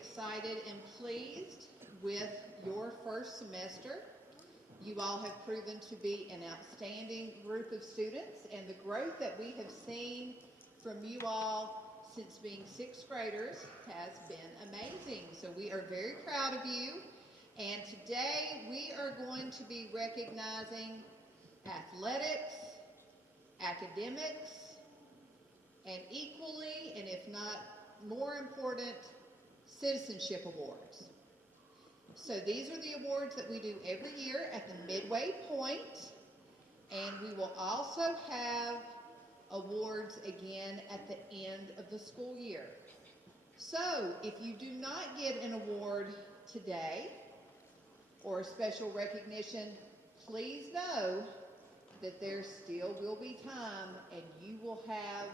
excited and pleased with your first semester. You all have proven to be an outstanding group of students, and the growth that we have seen from you all since being sixth graders has been amazing. So we are very proud of you. And today we are going to be recognizing athletics, academics, and equally, and if not more important, citizenship awards. So these are the awards that we do every year at the midway point, and we will also have awards again at the end of the school year. So if you do not get an award today or a special recognition, please know that there still will be time and you will have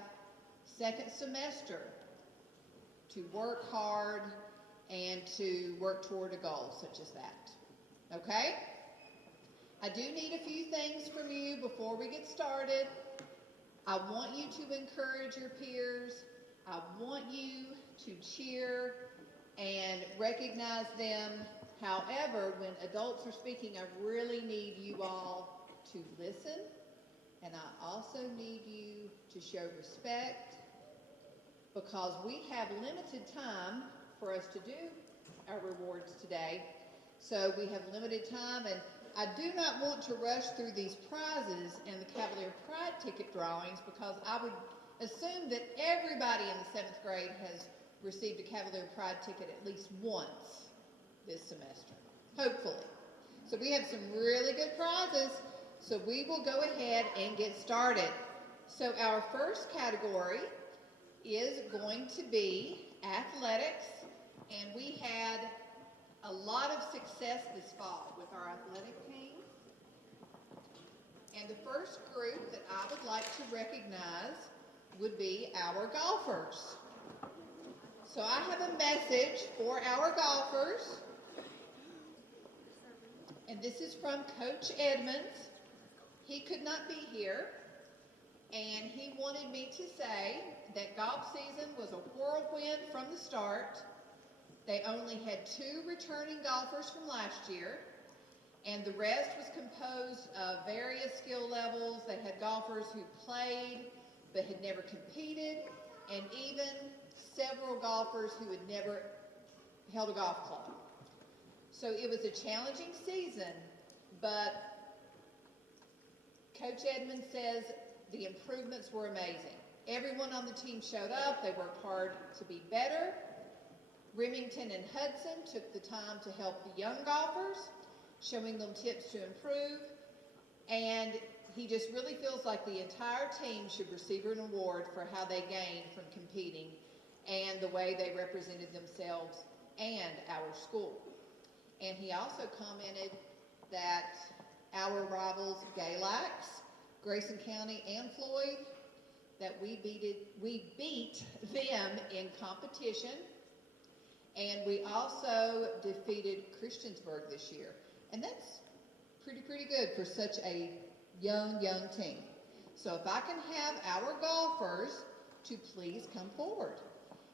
second semester to work hard and to work toward a goal such as that. Okay? I do need a few things from you before we get started. I want you to encourage your peers. I want you to cheer and recognize them. However, when adults are speaking, I really need you all to listen, and I also need you to show respect, because we have limited time for us to do our rewards today. So we have limited time, and I do not want to rush through these prizes and the Cavalier Pride ticket drawings, because I would assume that everybody in the 7th grade has received a Cavalier Pride ticket at least once this semester, hopefully. So we have some really good prizes, so we will go ahead and get started. So our first category is going to be athletics, and we had a lot of success this fall with our athletic team. And the first group that I would like to recognize would be our golfers. So I have a message for our golfers, and this is from Coach Edmonds. He could not be here, and he wanted me to say that golf season was a whirlwind from the start. They only had 2 returning golfers from last year, and the rest was composed of various skill levels. They had golfers who played but had never competed, and even several golfers who had never held a golf club. So it was a challenging season, but Coach Edmonds says the improvements were amazing. Everyone on the team showed up. They worked hard to be better. Remington and Hudson took the time to help the young golfers, showing them tips to improve. And he just really feels like the entire team should receive an award for how they gained from competing and the way they represented themselves and our school. And he also commented that our rivals, Galax, Grayson County, and Floyd, that we beat them in competition. And we also defeated Christiansburg this year. And that's pretty good for such a young team. So if I can have our golfers to please come forward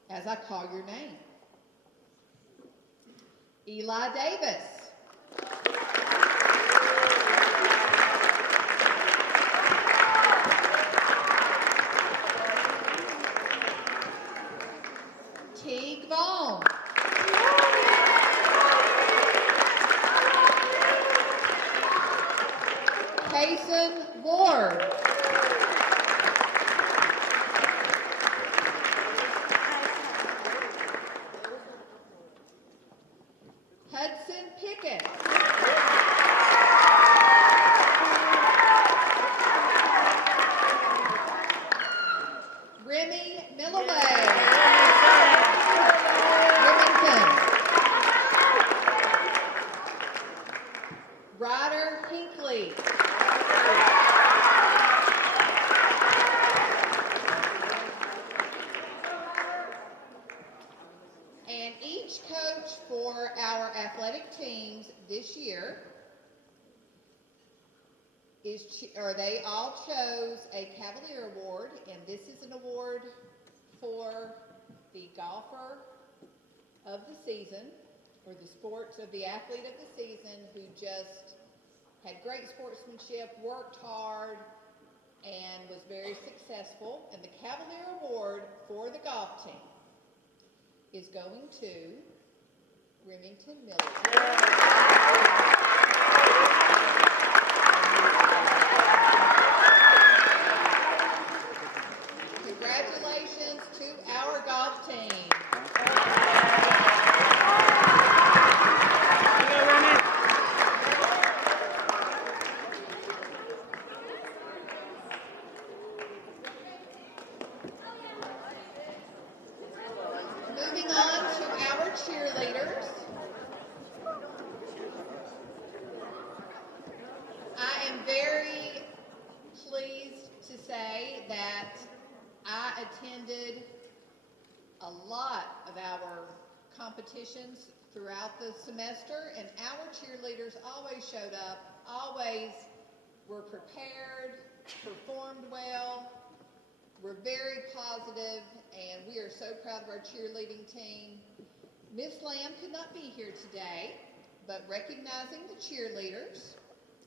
as I call your name. Eli Davis. Teague Vaughn. Payson Ward. Hudson Pickett. Remy Millaway. Remington. Ryder Hinckley. And each coach for our athletic teams this year they all chose a Cavalier Award, and this is an award for the golfer of the season, or the sports of the athlete of the season, who just had great sportsmanship, worked hard, and was very successful. And the Cavalier Award for the golf team is going to Remington Miller. Congratulations to our golf team. Moving on to our cheerleaders. I am very pleased to say that I attended a lot of our competitions throughout the semester, and our cheerleaders always showed up, always were prepared, performed well, were very positive, and we are so proud of our cheerleading team. Miss Lamb could not be here today, but recognizing the cheerleaders,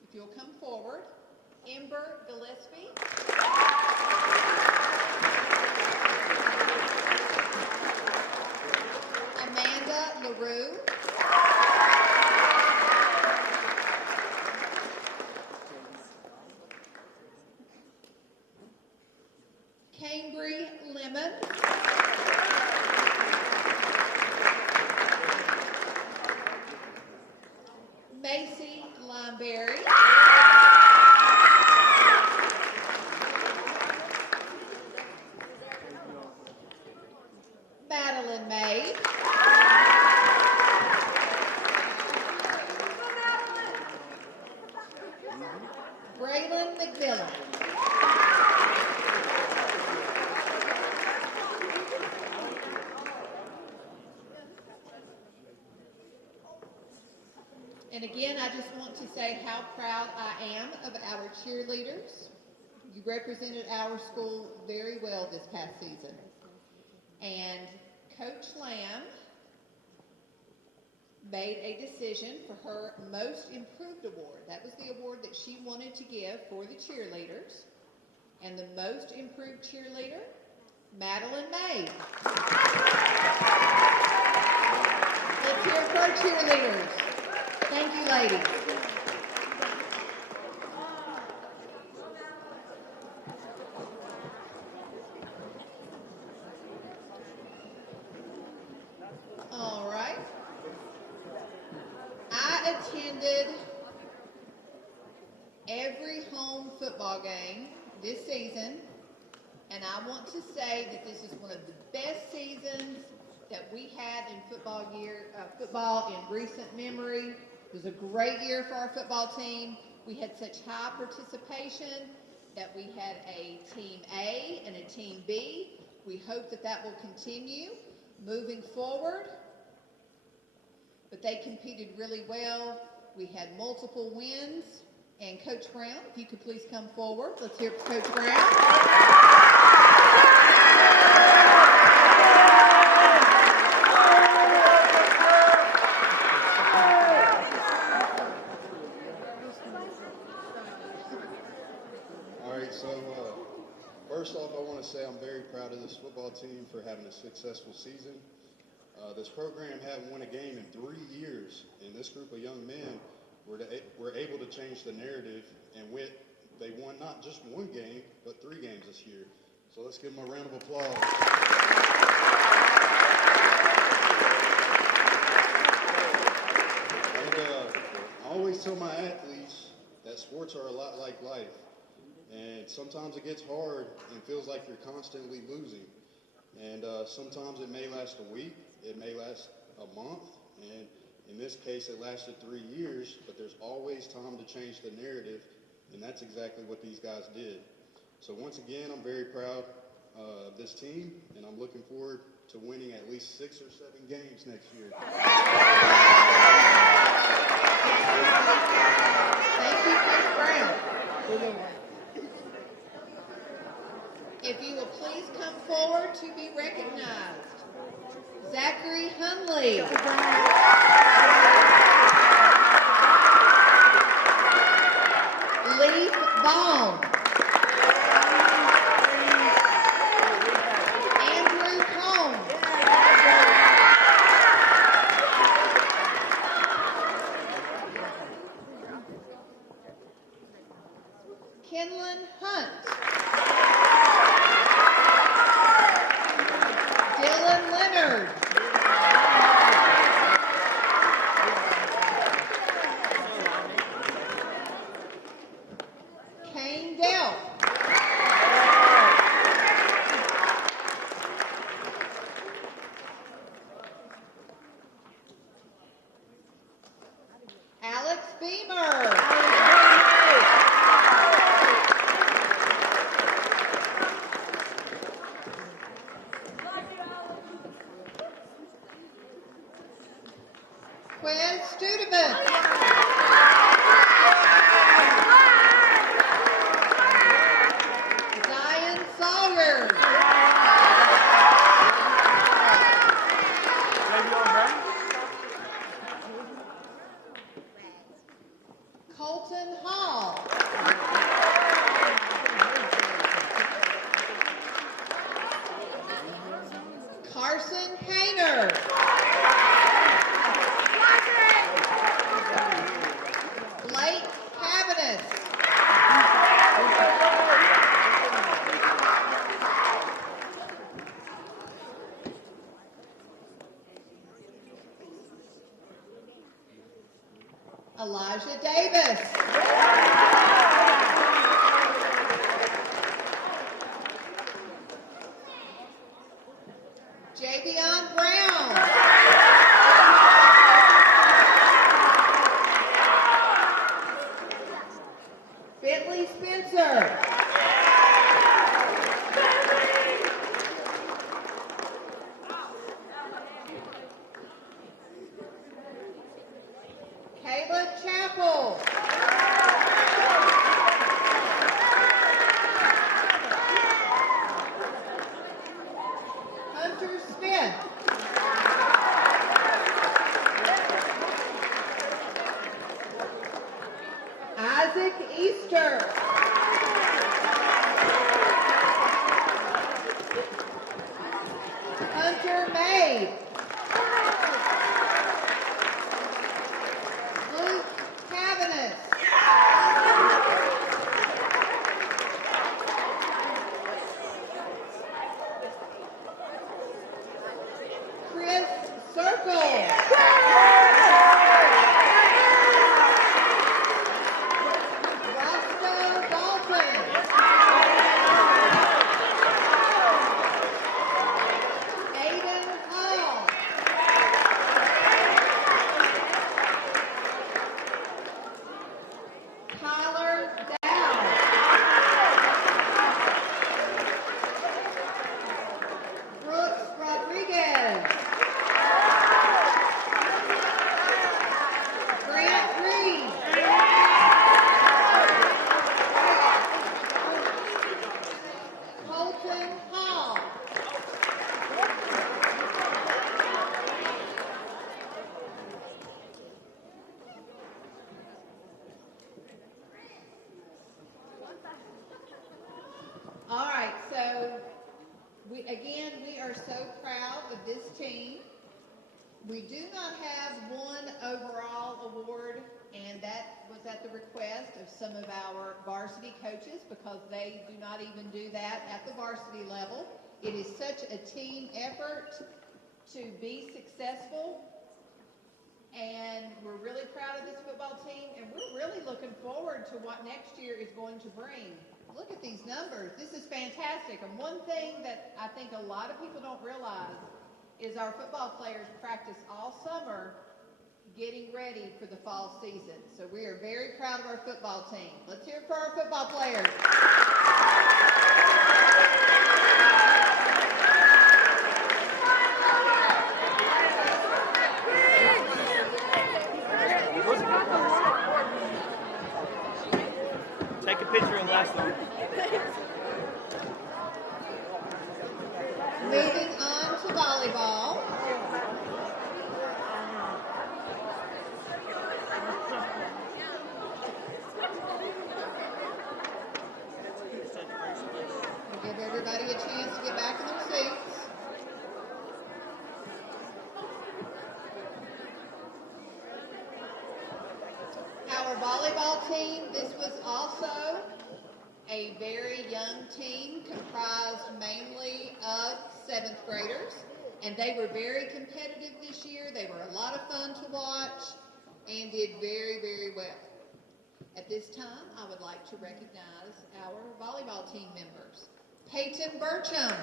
if you'll come forward, Ember Gillespie. Amanda LaRue. Cambry Lemon. Macy Limeberry. Madeline May. Braylon McMillan. And again, I just want to say how proud I am of our cheerleaders. You represented our school very well this past season. And Coach Lamb made a decision for her Most Improved Award. That was the award that she wanted to give for the cheerleaders. And the Most Improved Cheerleader, Madeline May. Let's hear it for our cheerleaders. Thank you, ladies. All right. I attended every home football game this season, and I want to say that this is one of the best seasons that we had in football in recent memory. It was a great year for our football team. We had such high participation that we had a Team A and a Team B. We hope that that will continue moving forward. But they competed really well. We had multiple wins. And Coach Brown, if you could please come forward. Let's hear it for Coach Brown. First off, I want to say I'm very proud of this football team for having a successful season. This program hadn't won a game in 3 years, and this group of young men were able to change the narrative, and they won not just one game, but 3 games this year. So let's give them a round of applause. And I always tell my athletes that sports are a lot like life. And sometimes it gets hard and feels like you're constantly losing. And sometimes it may last a week, it may last a month, and in this case it lasted 3 years, but there's always time to change the narrative, and that's exactly what these guys did. So once again, I'm very proud of this team, and I'm looking forward to winning at least 6 or 7 games next year. Thank you, Coach Brown. If you will please come forward to be recognized. Zachary Hunley. Leaf Vaughn. Andrew Combs. Kenlon Hunt. Dylan Leonard. Kane Delp. Alex Beamer. Quez Studeman. Zion Sawyer. Colton Hall. Carson Painter. Blake Cavanis. Elijah Davis. Javion Brown. Bentley Spencer. Kayla Chappell. Hunter Smith. Isaac Easter. Hunter May. Luke Cavanis. Chris Circle. Roscoe Dalton. Aiden Hall. Tyler Dow. Brooks Rodriguez. Grant Reed. Colton Hall. All right, so we are so proud of this team. We do not have one overall award, and that was at the request of some of our varsity coaches because they do not even do that at the varsity level. It is such a team effort to be successful, and we're really proud of this football team, and we're really looking forward to what next year is going to bring. Look at these numbers. This is fantastic. And one thing that I think a lot of people don't realize is our football players practice all summer getting ready for the fall season. So we are very proud of our football team. Let's hear it for our football players. Take a picture and last one. Moving on to volleyball. Our volleyball team, this was also a very young team comprised mainly of 7th graders, and they were very competitive this year. They were a lot of fun to watch and did very, very well. At this time, I would like to recognize our volleyball team members. Peyton Burcham,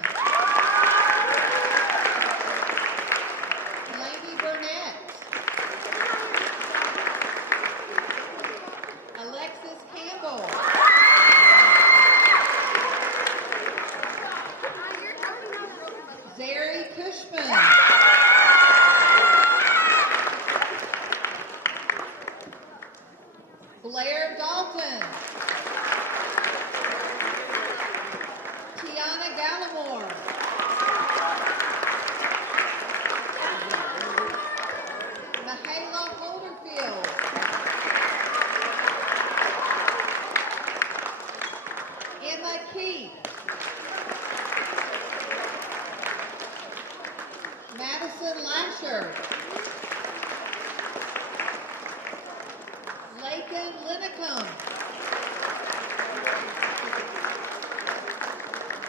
Lady Burnett, Alexis Campbell, Zary Cushman, Blair Dalton, Tiana Gallimore, Mahala Holderfield, Emma Keith, Madison Lasher, Lakin Linicum,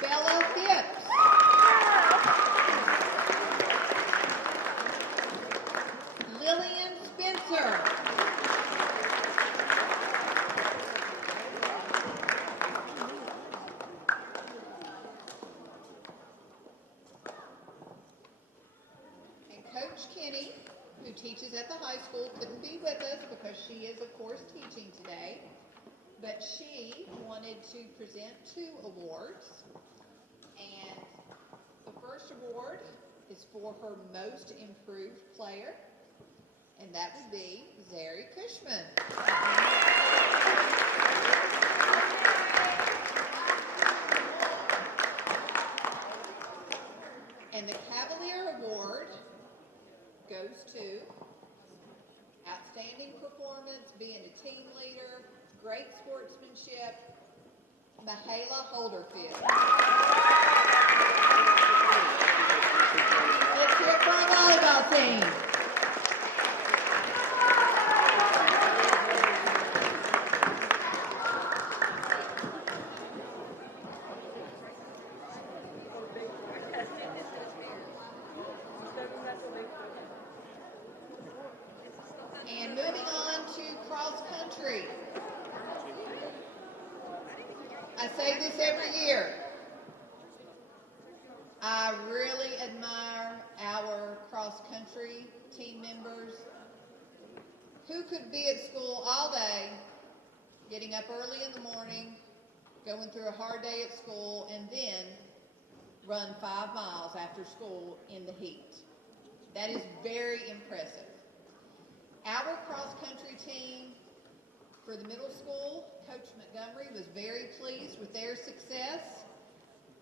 Bella Phipps, Lillian Spencer, and Coach Kenny, who teaches at the high school, couldn't be with us because she is, of course, teaching today. But she wanted to present 2 awards. And the first award is for her most improved player, and that would be Zary Cushman. And the Cavalier Award goes to outstanding performance, being a team leader, great sportsmanship, Mahala Holderfield. Let's hear it for our volleyball team. And moving on to cross country. I say this every year. I really admire our cross country team members who could be at school all day, getting up early in the morning, going through a hard day at school, and then run 5 miles after school in the heat. That is very impressive. Our cross-country team for the middle school, Coach Montgomery was very pleased with their success.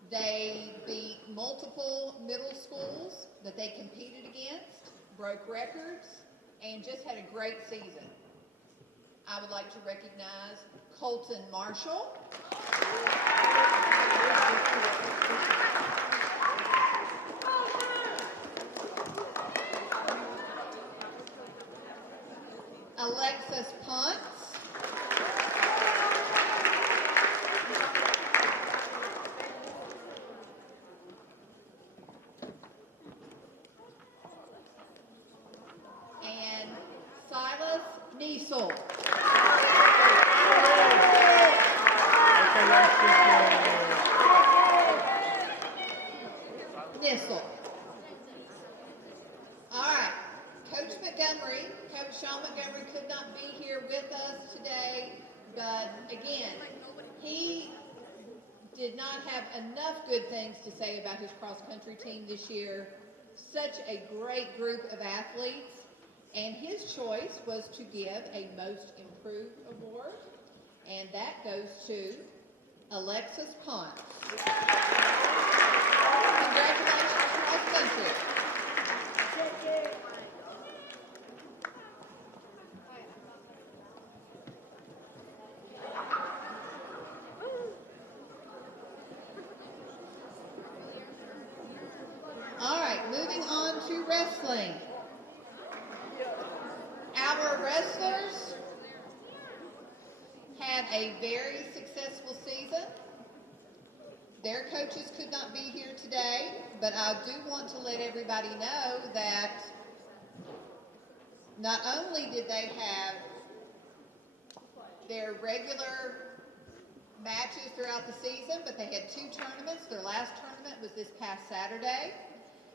They beat multiple middle schools that they competed against, broke records, and just had a great season. I would like to recognize Colton Marshall, Alexis Ponce, and Silas Niesel. Nissel. All right, Coach Montgomery, Coach Sean Montgomery could not be here with us today, but again, he did not have enough good things to say about his cross-country team this year. Such a great group of athletes, and his choice was to give a Most Improved Award, and that goes to Alexis Ponce. Congratulations, cross-country. All right, moving on to wrestling. Our wrestlers had a very successful season. Their coaches could not be here today, but I do want to let everybody know that not only did they have their regular matches throughout the season, but they had 2 tournaments. Their last tournament was this past Saturday,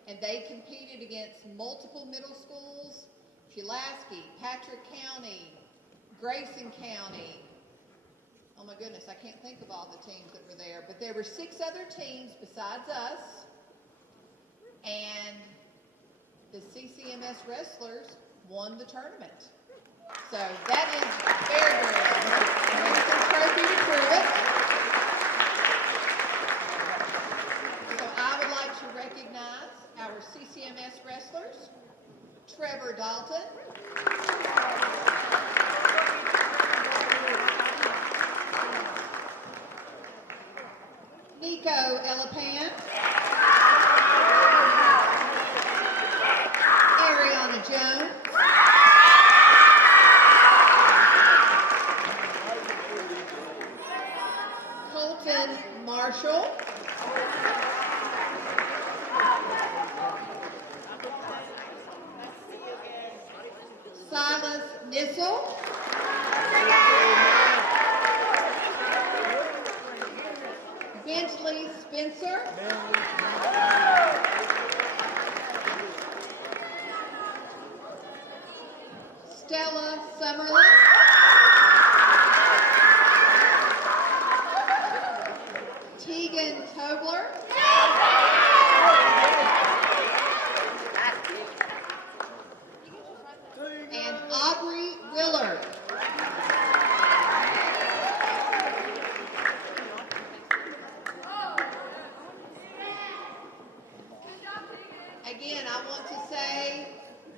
and they competed against multiple middle schools: Pulaski, Patrick County, Grayson County. Oh my goodness, I can't think of all the teams that were there, but there were 6 other teams besides us, and the CCMS wrestlers won the tournament. So that is very, very awesome. Here's the trophy to prove it. So I would like to recognize our CCMS wrestlers: Trevor Dalton, Nico Elapan, Ariana Jones, Colton Marshall, Silas Nissel, Bentley Spencer, Stella Summerlin, Tegan Tobler, and Aubrey Willard. Again, I want to say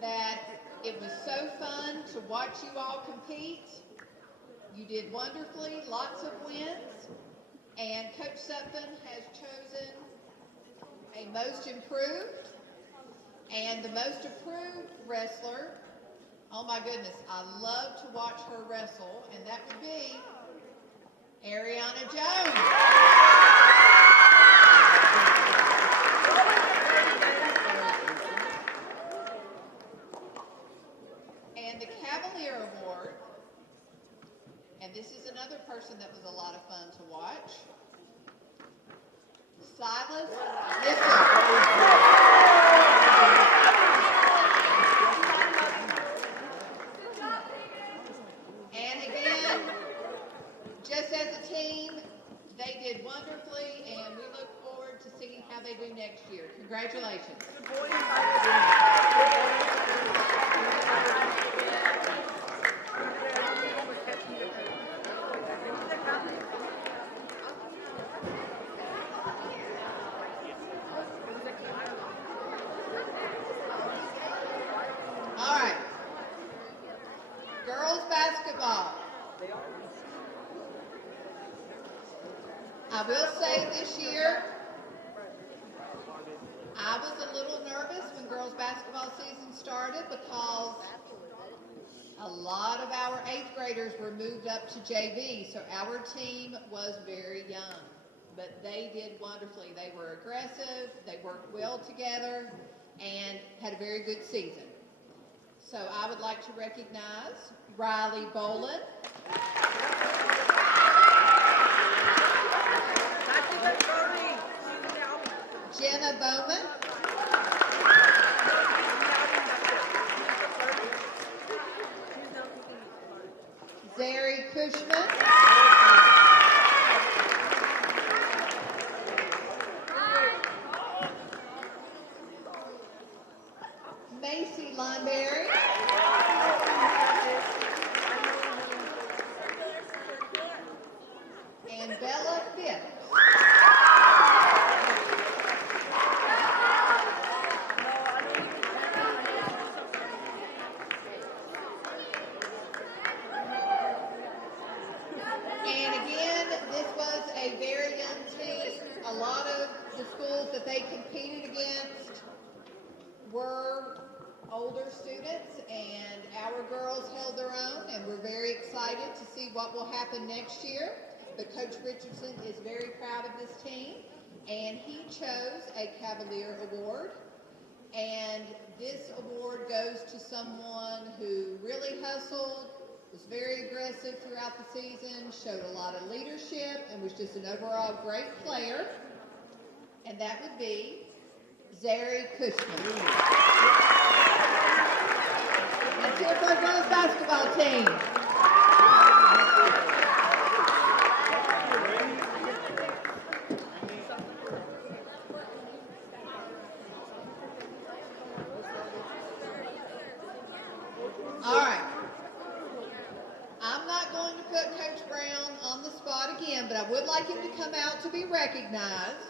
that it was so fun to watch you all compete. You did wonderfully, lots of wins, and Coach Sutphin has chosen a most improved, and the most improved wrestler, oh my goodness, I love to watch her wrestle, and that would be Ariana Jones. And the Cavalier Award, and this is another person that was a lot of fun to watch, Silas Nissel. And again, just as a team, they did wonderfully, and we look forward to seeing how they do next year. Congratulations. All right. Girls basketball. I will say this year, I was a little nervous when girls basketball season started because a lot of our 8th graders were moved up to JV, so our team was very young. But they did wonderfully. They were aggressive, they worked well together, and had a very good season. So I would like to recognize Riley Boland, Jenna Bowman, Zary Cushman, Macy Lineberry, and Bella Phipps. And again, this was a very young team. A lot of the schools that they competed against were older students, and our girls held their own, and we're very excited to see what will happen next year. But Coach Richardson is very proud of this team, and he chose a Cavalier Award. And this award goes to someone who really hustled, was very aggressive throughout the season, showed a lot of leadership, and was just an overall great player. And that would be Zary Cushman. Let's hear for our girls basketball team. All right. I'm not going to put Coach Brown on the spot again, but I would like him to come out to be recognized.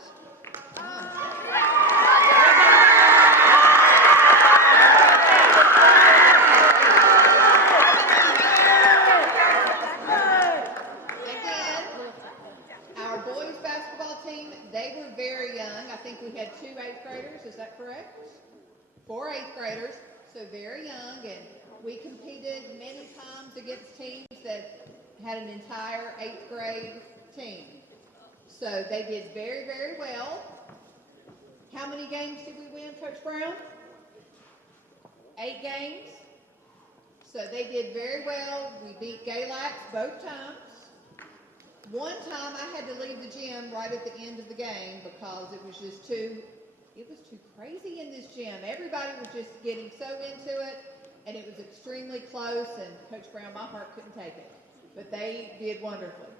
Again, our boys basketball team, they were very young. I think we had 2 8th graders, is that correct? 4 8th graders, so very young, and we competed many times against teams that had an entire 8th grade team. So they did very, very well. How many games did we win, Coach Brown? 8 games. So they did very well. We beat Galax both times. One time I had to leave the gym right at the end of the game because it was too crazy in this gym. Everybody was just getting so into it, and it was extremely close, and Coach Brown, my heart couldn't take it. But they did wonderfully.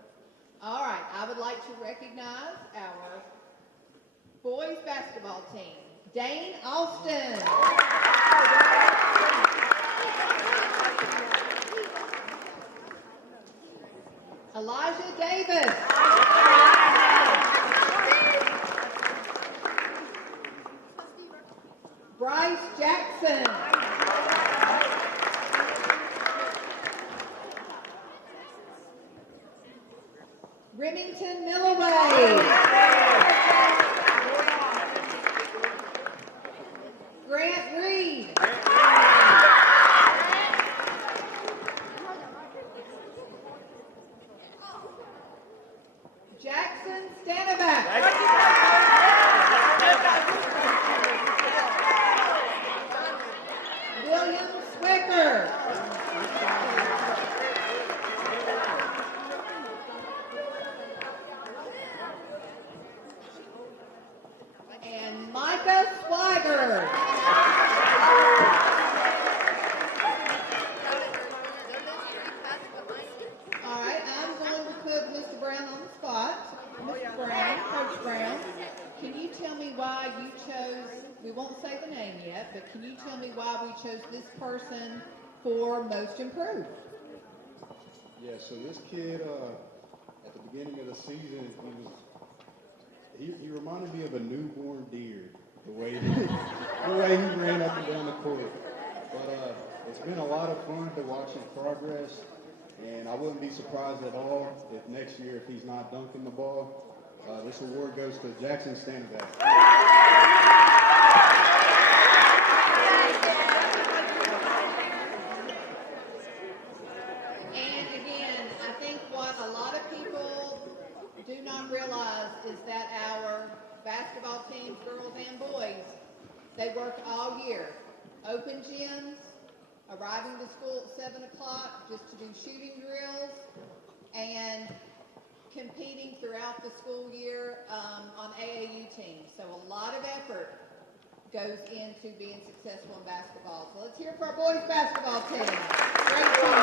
All right, I would like to recognize our boys basketball team. Dane Austin. Elijah Davis. Bryce Jackson. Remington Millaway. Grant Reed. Jackson Stanovac. William Swicker. And Micah Swiger. All right, I'm going to put Mr. Brown on the spot. Mr. Brown, Coach Brown, can you tell me why you chose, we won't say the name yet, but can you tell me why we chose this person for Most Improved? Yeah, so this kid, at the beginning of the season, he reminded me of a newborn deer, the way he ran up and down the court. But it's been a lot of fun to watch his progress, and I wouldn't be surprised at all if next year, if he's not dunking the ball, this award goes to Jackson Stanovac. And again, I think what a lot of people do not realize is that our basketball teams, girls and boys, they work all year. Open gyms, arriving to school at 7 o'clock just to do shooting drills, and competing throughout the school year on AAU teams. So a lot of effort goes into being successful in basketball. So let's hear it for our boys basketball team. Great season.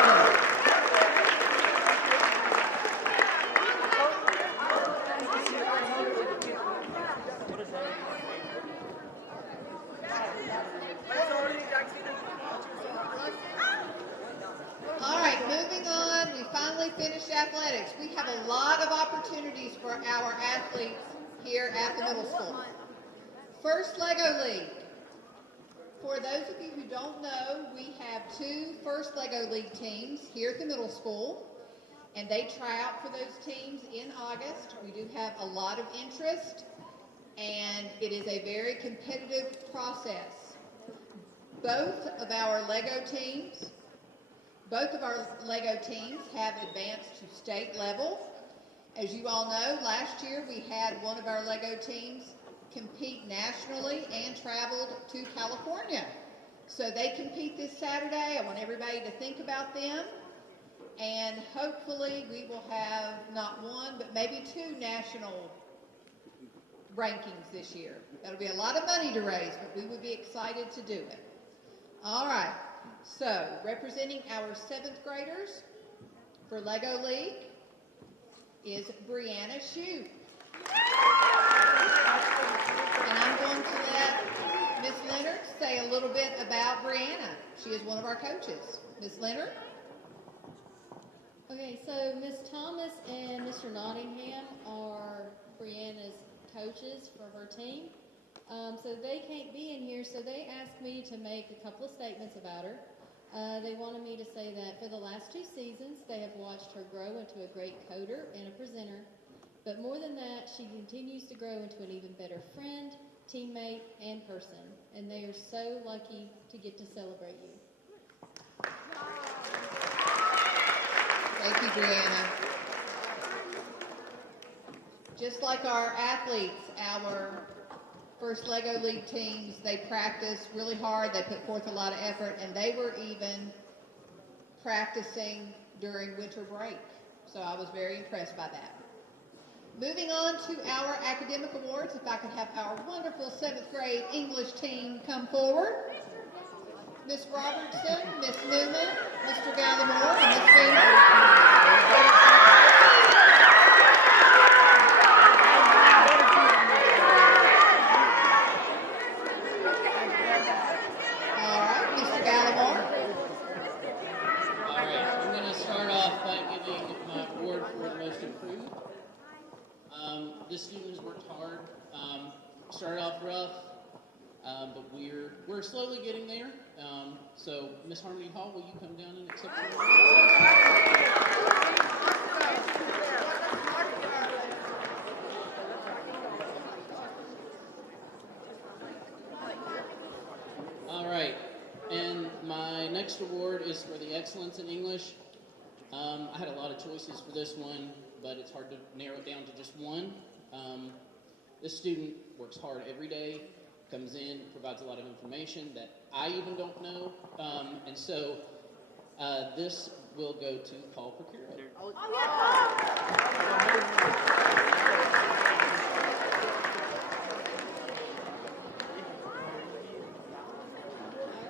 All right, moving on. We finally finished athletics. We have a lot of opportunities for our athletes here at the middle school. First Lego League. For those of you who don't know, we have 2 First Lego League teams here at the middle school, and they try out for those teams in August. We do have a lot of interest, and it is a very competitive process. Both of our Lego teams, both of our Lego teams have advanced to state level. As you all know, last year we had one of our Lego teams compete nationally and traveled to California. So they compete this Saturday. I want everybody to think about them. And hopefully we will have not one, but maybe 2 national rankings this year. That'll be a lot of money to raise, but we would be excited to do it. All right, so representing our 7th graders for Lego League is Brianna Shue. And I'm going to let Miss Leonard say a little bit about Brianna. She is one of our coaches. Miss Leonard? Okay, so Miss Thomas and Mr. Nottingham are Brianna's coaches for her team. So they can't be in here, so they asked me to make a couple of statements about her. They wanted me to say that for the last 2 seasons, they have watched her grow into a great coder and a presenter. But more than that, she continues to grow into an even better friend, teammate, and person. And they are so lucky to get to celebrate you. Thank you, Brianna. Just like our athletes, our first Lego League teams, they practice really hard. They put forth a lot of effort, and they were even practicing during winter break. So I was very impressed by that. Moving on to our academic awards, if I could have our wonderful 7th grade English team come forward. Miss Robertson, Miss Newman, Mr. Gallimore, and Miss Beamer. This student has worked hard. Started off rough, but we're slowly getting there. So, Miss Harmony Hall, will you come down and accept your All right, and my next award is for the excellence in English. I had a lot of choices for this one, but it's hard to narrow it down to just one. This student works hard every day, comes in, provides a lot of information that I even don't know, and so this will go to Paul Procuro. All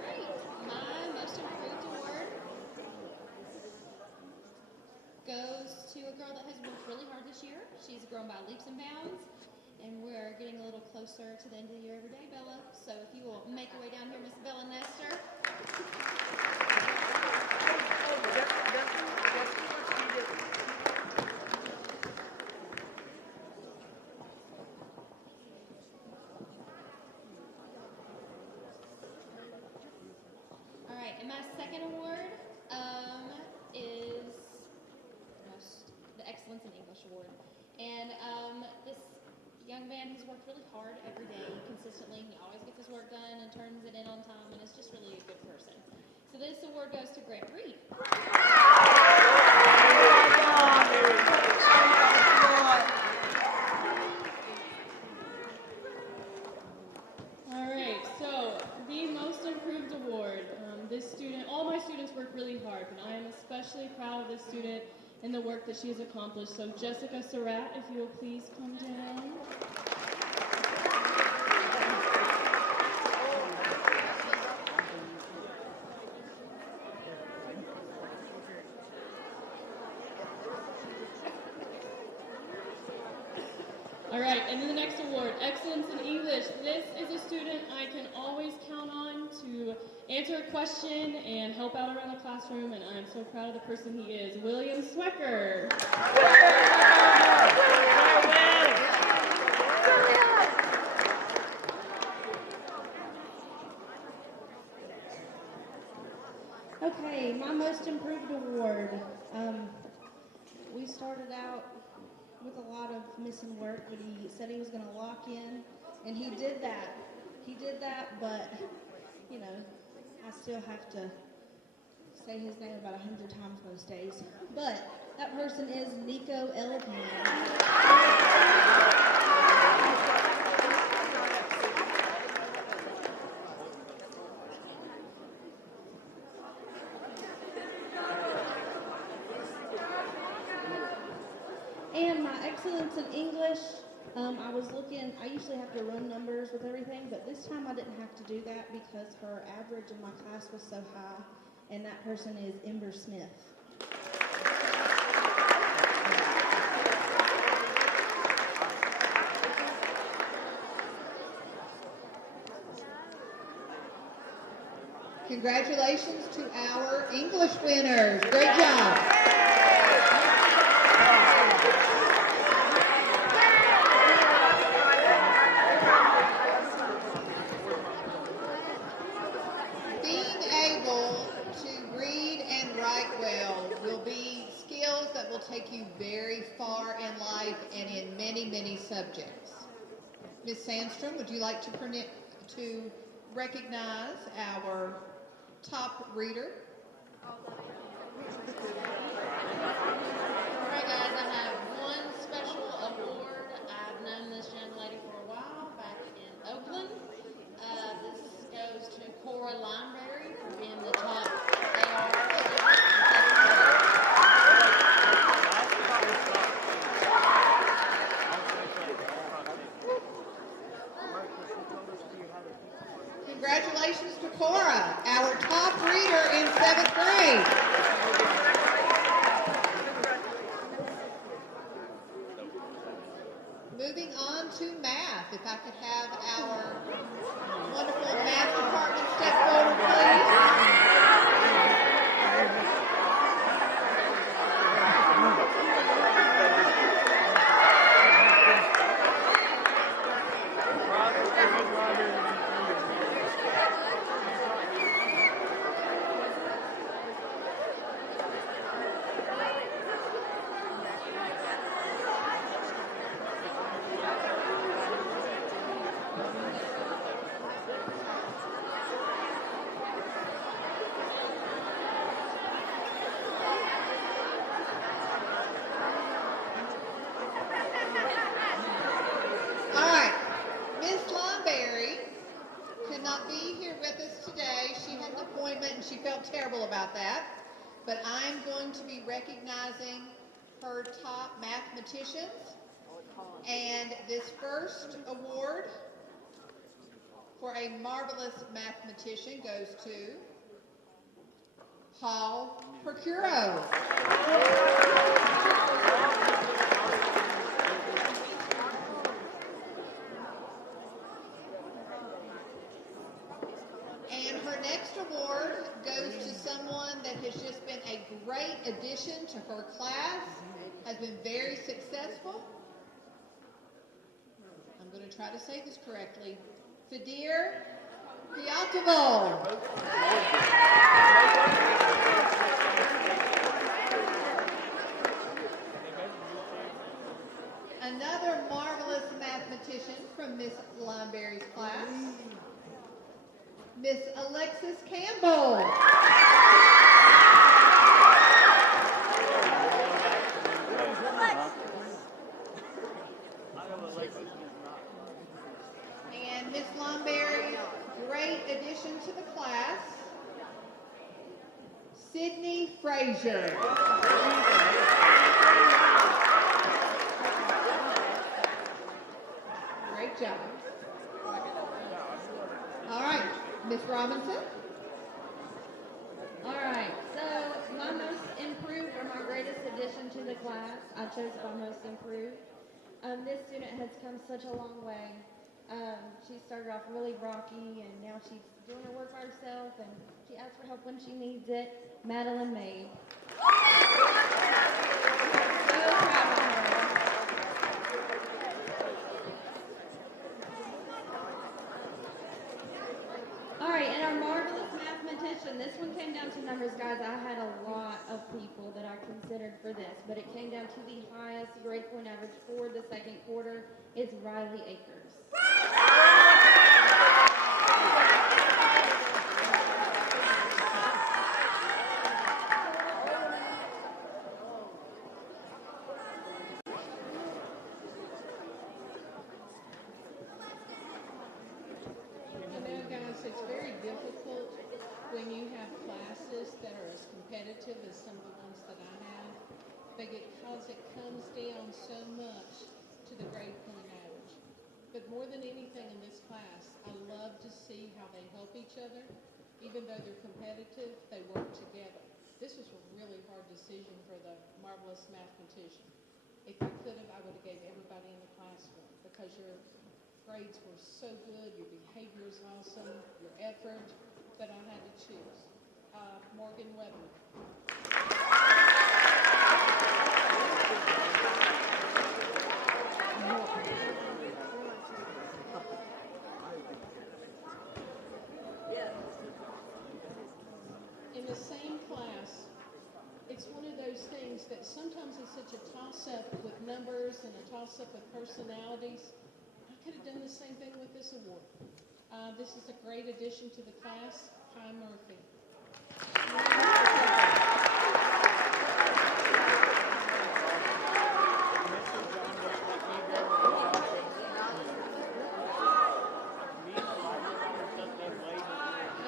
right, my most improved award goes to a girl that has worked really hard this year. She's grown by leaps and bounds, and we're getting a little closer to the end of the year every day, Bella. So if you will make your way down here, Miss Bella Nestor. All right, and my second award is the Excellence in English Award. And this young man, he's worked really hard every day, consistently. He always gets his work done and turns it in on time, and is just really a good person. So this award goes to Grant Reed. All right, so the most improved award. This student, all my students work really hard, but I am especially proud of this student and the work that she has accomplished. So Jessica Surratt, if you will please come down. All right, and then the next award, Excellence in English. This is a student I can always count on to answer a question and help out around the classroom, and I'm so proud of the person he is, William Swecker. Okay, my most improved award. We started out with a lot of missing work, but he said he was going to lock in, and he did that. But, you know, still have to say his name about 100 times most days. But that person is Nico Elapine. And my excellence in English, I was looking, I usually have to run numbers with everything, but this time I didn't have to do that because her average in my class was so high, and that person is Ember Smith. Congratulations to our English winners. Great job. Being able to read and write well will be skills that will take you very far in life and in many, many subjects. Ms. Sandstrom, would you like to recognize our top reader? All right, guys, I have one special award. I've known this young lady for a while, back in Oakland. This goes to Cora Lineberry for being the top AR student in 7th grade. Congratulations to Cora, our top reader in 7th grade. Moving on to math, if I could have our wonderful math department step forward, please. All right, Miss Lomberry could not be here with us today. She had an appointment and she felt terrible about that. But I'm going to be recognizing her top mathematicians. And this first award for a marvelous mathematician goes to Paul Procuro. And her next award goes to someone that has just been a great addition to her class, has been very successful. I'm going to try to say this correctly. Fadir Fiatavo. Another marvelous mathematician from Miss Lineberry's class, Miss Alexis Campbell. And Miss Lineberry's great addition to the class, Sydney Frazier. Great job. All right, Miss Robinson. All right, so my most improved or my greatest addition to the class, I chose my most improved. This student has come such a long way. She started off really rocky, and now she's doing her work by herself, and she asks for help when she needs it. Madeline May. So proud of her. All right, and our marvelous mathematician. This one came down to numbers, guys. I had a lot of people that I considered for this, but it came down to the highest grade point average for the second quarter. It's Riley Akers. competitive as some of the ones that I have, because it comes down so much to the grade point average. But more than anything in this class, I love to see how they help each other. Even though they're competitive, they work together. This was a really hard decision for the marvelous mathematician. If I could have, I would have gave everybody in the class one, because your grades were so good, your behavior was awesome, your effort, that I had to choose. Morgan Weatherman. In the same class, it's one of those things that sometimes it's such a toss-up with numbers and a toss-up with personalities. I could have done the same thing with this award. This is a great addition to the class, Kai Murphy. I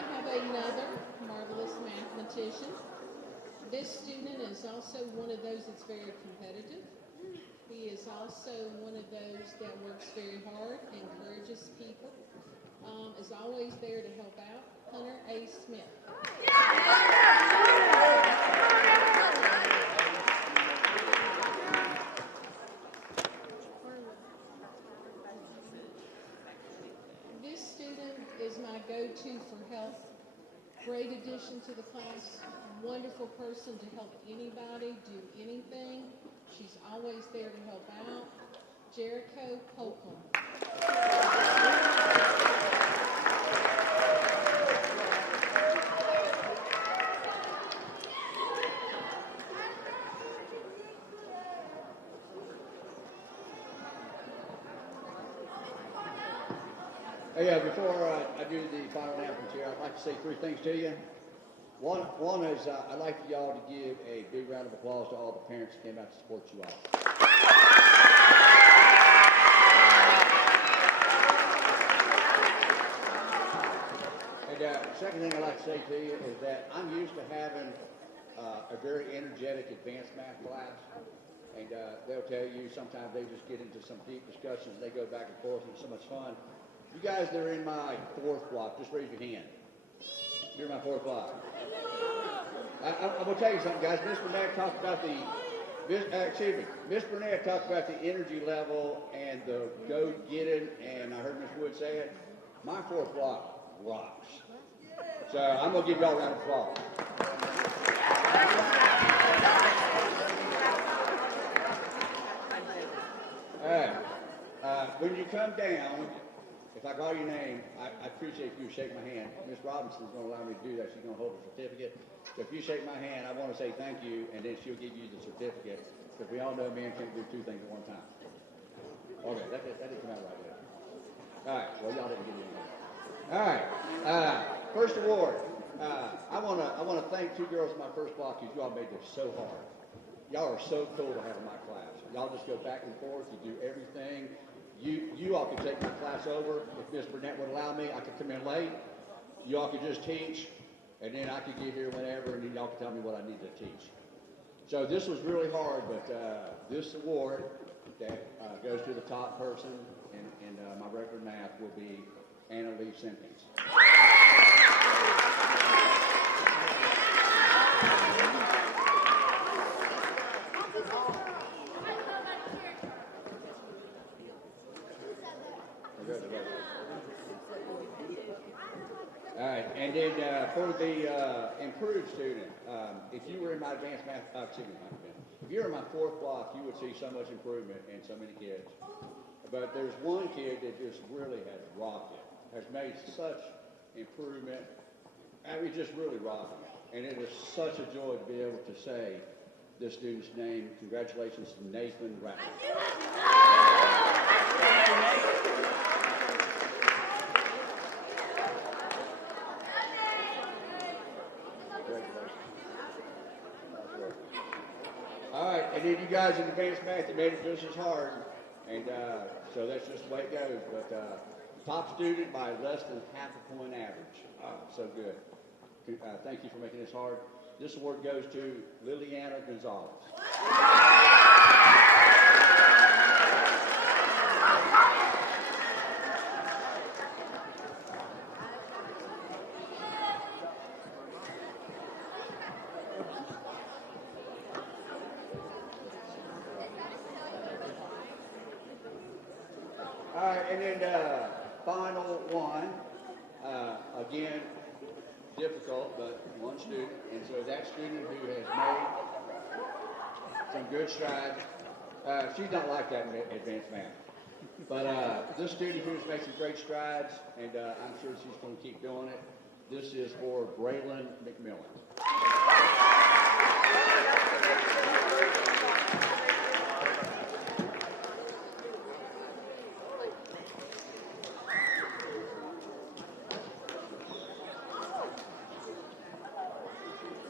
have another marvelous mathematician. This student is also one of those that's very competitive. He is also one of those that works very hard, encourages people, is always there to help out. Hunter A. Smith. This student is my go-to for help. Great addition to the class. Wonderful person to help anybody do anything. She's always there to help out. Jericho Holcomb. Hey, before I do the final announcements here, I'd like to say three things to you. One is I'd like for y'all to give a big round of applause to all the parents that came out to support you all. And second thing I'd like to say to you is that I'm used to having a very energetic advanced math class. And they'll tell you sometimes they just get into some deep discussions and they go back and forth and it's so much fun. You guys that are in my fourth block, just raise your hand. You're in my fourth block. I'm going to tell you something, guys. Miss Burnett talked about Miss Burnett talked about the energy level and the go-getting, and I heard Miss Wood say it. My fourth block rocks. So I'm going to give y'all a round of applause. All right. When you come down, if I call your name, I appreciate if you shake my hand. Miss Robinson's going to allow me to do that. She's going to hold a certificate. So if you shake my hand, I want to say thank you, and then she'll give you the certificate. Because we all know men can't do two things at one time. Okay, that didn't come out right there. All right, well, y'all didn't get anything. All right, first award. I want to thank two girls in my first block because you all made this so hard. Y'all are so cool to have in my class. Y'all just go back and forth. You do everything. You all could take my class over. If Miss Burnett would allow me, I could come in late. You all could just teach, and then I could get here whenever, and then y'all could tell me what I need to teach. So this was really hard, but this award that goes to the top person in my regular math will be Anna Lee Simpkins. All right, and then for the improved student, if you were in my advanced math, if you're in my fourth block, you would see so much improvement in so many kids. But there's one kid that just really has rocked it, has made such improvement. I mean, just really rocking it. And it is such a joy to be able to say this student's name. Congratulations to Nathan Ratliff. All right, and then you guys in advanced math, you made it just as hard, and so that's just the way it goes. But top student by less than half a point average. So good. Thank you for making this hard. This award goes to Liliana Gonzalez. All right, and then the final one, again, difficult, but one student, and so that student who has made some good strides, she's not like that in advanced math, but this student who's made some great strides, and I'm sure she's going to keep doing it. This is for Braylon McMillan.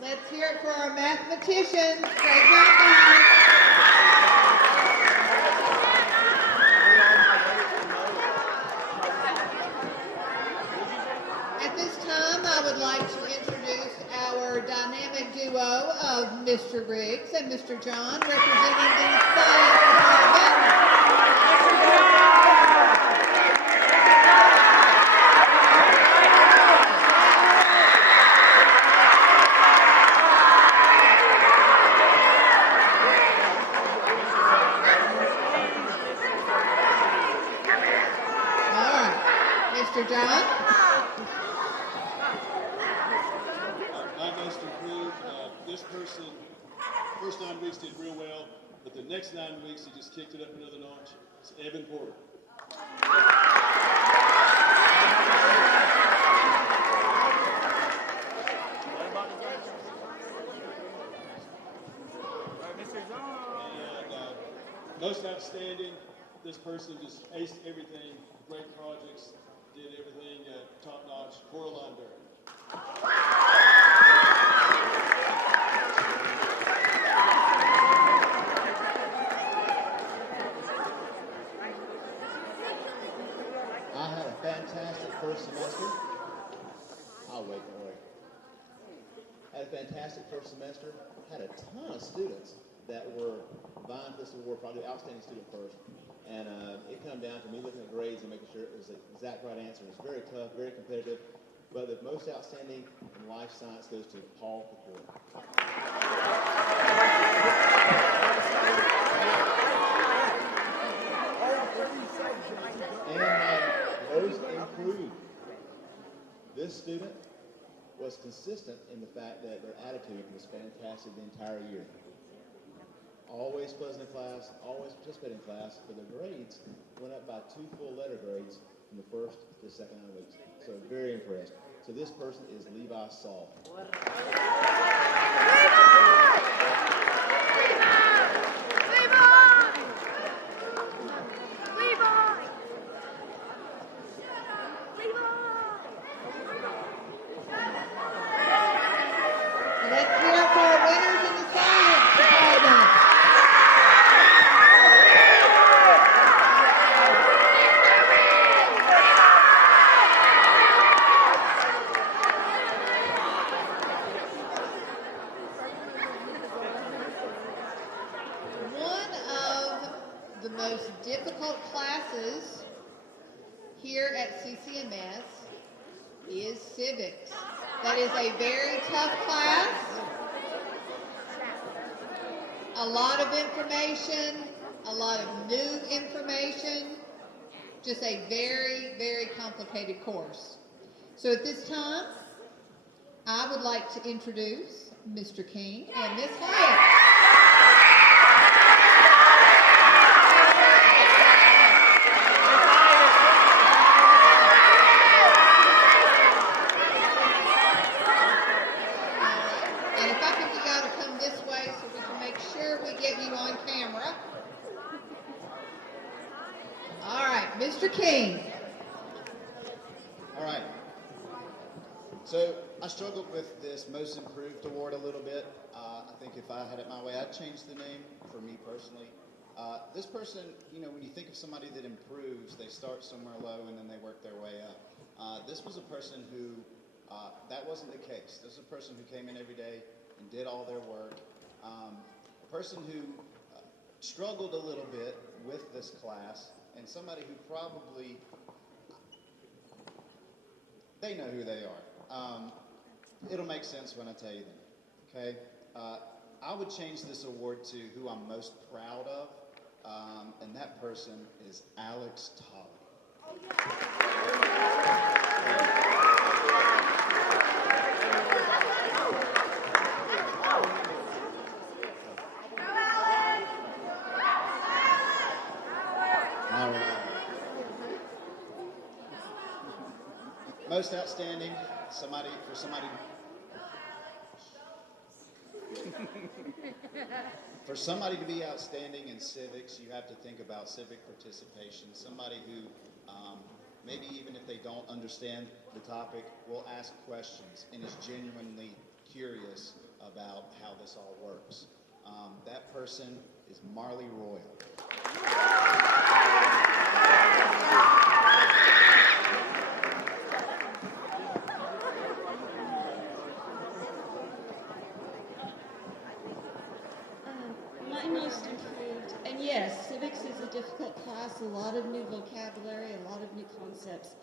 Let's hear it for our mathematicians. Great job, guys. At this time, I would like to introduce our dynamic duo of Mr. Riggs and Mr. John, representing the science department. Mr. John? My most improved, this person, first 9 weeks did real well, but the next 9 weeks he just kicked it up another notch. It's Evan Porter. And most outstanding, this person just aced everything, great projects, did everything top notch. Coraline Berry. I had a fantastic first semester. I'll wait, don't worry. Had a fantastic first semester. Had a ton of students that were vying for this award, probably outstanding student first. And it come down to me looking at grades and making sure it was the exact right answer. It was very tough, very competitive. But the most outstanding in life science goes to Paul Pecora. And most improved. This student was consistent in the fact that their attitude was fantastic the entire year. Always pleasant in class, always participating in class, but the grades went up by 2 full letter grades from the first to the second 9 weeks. So very impressed. So this person is Levi Saul. Let's hear it for our winners in the science department. One of the most difficult classes here at CCMS is civics. That is a very tough class. A lot of information, a lot of new information, just a very, very complicated course. So at this time, I would like to introduce Mr. King and Miss Hyatt. And if I can get y'all to come this way so we can make sure we get you on camera. All right, Mr. King. All right. So I struggled with this Most Improved Award a little bit. I think if I had it my way, I'd change the name for me personally. This person, you know, when you think of somebody that improves, they start somewhere low and then they work their way up. This was a person who, that wasn't the case. This is a person who came in every day, and did all their work. A person who struggled a little bit with this class, and somebody who probably, they know who they are. It'll make sense when I tell you them, okay? I would change this award to who I'm most proud of, and that person is Alex Tolley. All right. Most outstanding, for somebody for somebody to be outstanding in civics, you have to think about civic participation. Somebody who, maybe even if they don't understand the topic, will ask questions and is genuinely curious about how this all works. That person is Marley Royal. My most improved, and yes, civics is a difficult class, a lot of new vocabulary, a lot of new concepts.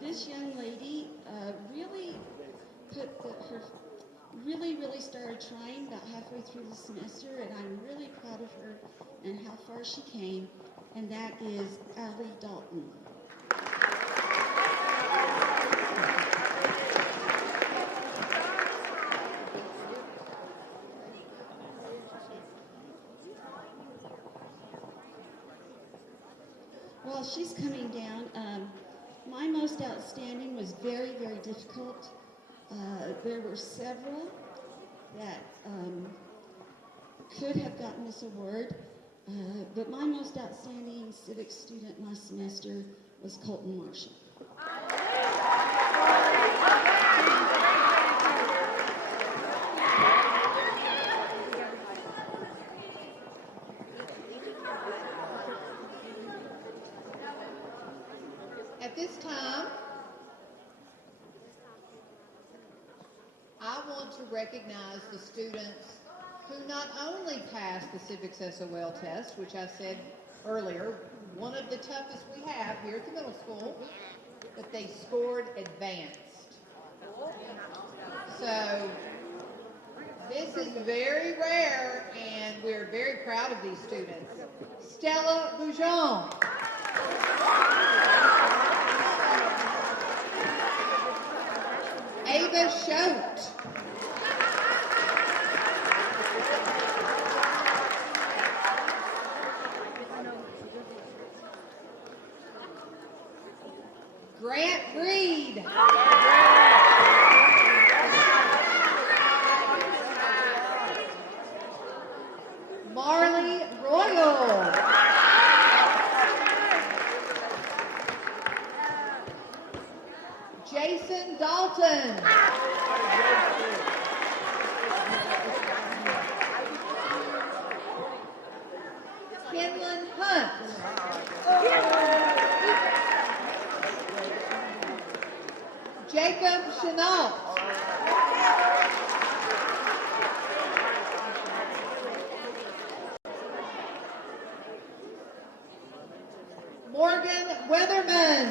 This young lady really really started trying about halfway through the semester, and I'm really proud of her and how far she came, and that is Allie Dalton. While she's coming down, my most outstanding was very difficult. There were several that could have gotten this award, but my most outstanding civics student last semester was Colton Marshall. At this time, I want to recognize the students who not only passed the Civics SOL test, which I said earlier, one of the toughest we have here at the middle school, but they scored advanced. So this is very rare, and we're very proud of these students. Stella Boujon. Ava Schote. Grant Reed. Marley Royal. Jason Dalton. Kenlon Hunt. Jacob Chenault. Morgan Weatherman.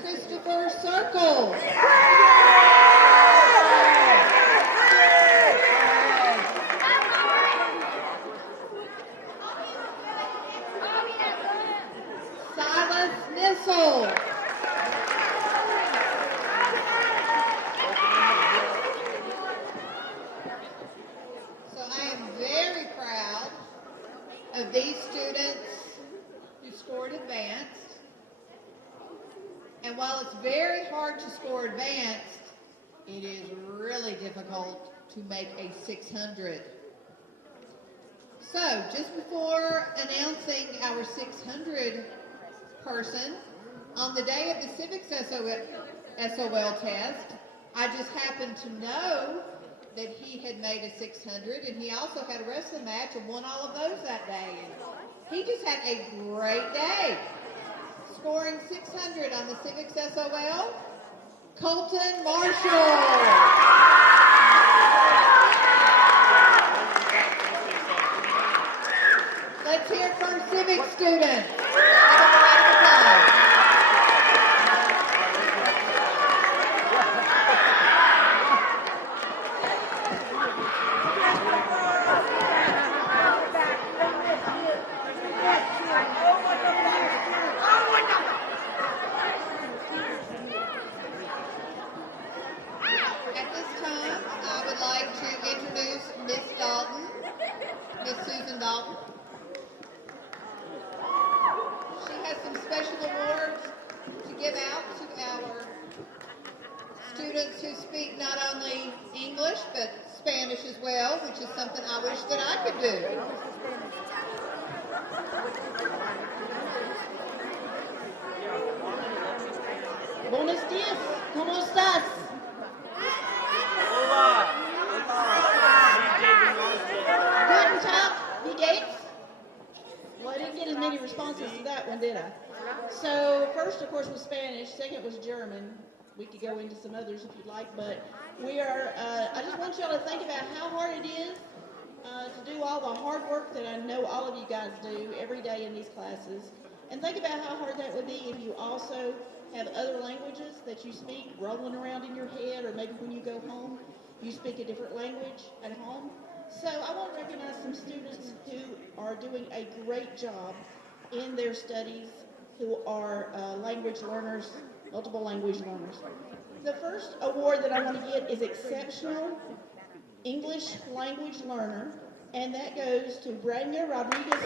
Christopher Circle. Silas Nissel. So I am very proud of these students who scored advanced. And while it's very hard to score advanced, it is really difficult to make a 600. So just before announcing our 600 person, on the day of the Civics SOL test, I just happened to know that he had made a 600, and he also had a wrestling match and won all of those that day. And he just had a great day. Scoring 600 on the Civics SOL, Colton Marshall. Let's hear it for our civics students. Give them a round of applause. At this time, I would like to introduce Miss Dalton, Miss Susan Dalton. She has some special awards to give out to our students who speak not only English but Spanish as well, which is something I wish that I could do. Buenos dias, ¿cómo estás? Guten Tag, wie geht's? Well, I didn't get as many responses to that one, did I? So, first, of course, was Spanish. Second was German. We could go into some others if you'd like, but we are, I just want y'all to think about how hard it is to do all the hard work that I know all of you guys do every day in these classes. And think about how hard that would be if you also have other languages that you speak rolling around in your head, or maybe when you go home, you speak a different language at home. So I want to recognize some students who are doing a great job in their studies, who are language learners, multiple language learners. The first award that I want to get is Exceptional English Language Learner, and that goes to Brenda Rodriguez.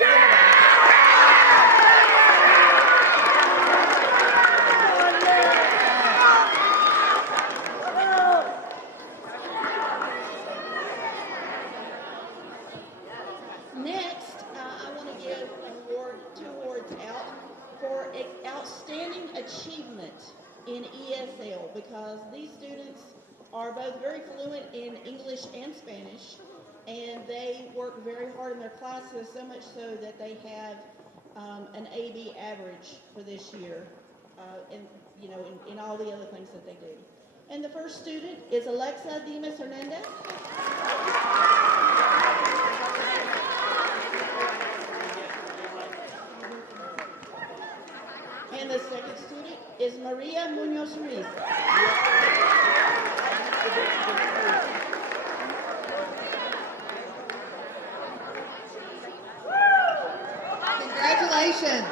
Next, I want to give two awards out for outstanding achievement in ESL, because these students are both very fluent in English and Spanish, and they work very hard in their classes, so much so that they have an AB average for this year, in all the other things that they do. And the first student is Alexa Dimas Hernandez. And the second student is Maria Munoz Ruiz. Congratulations.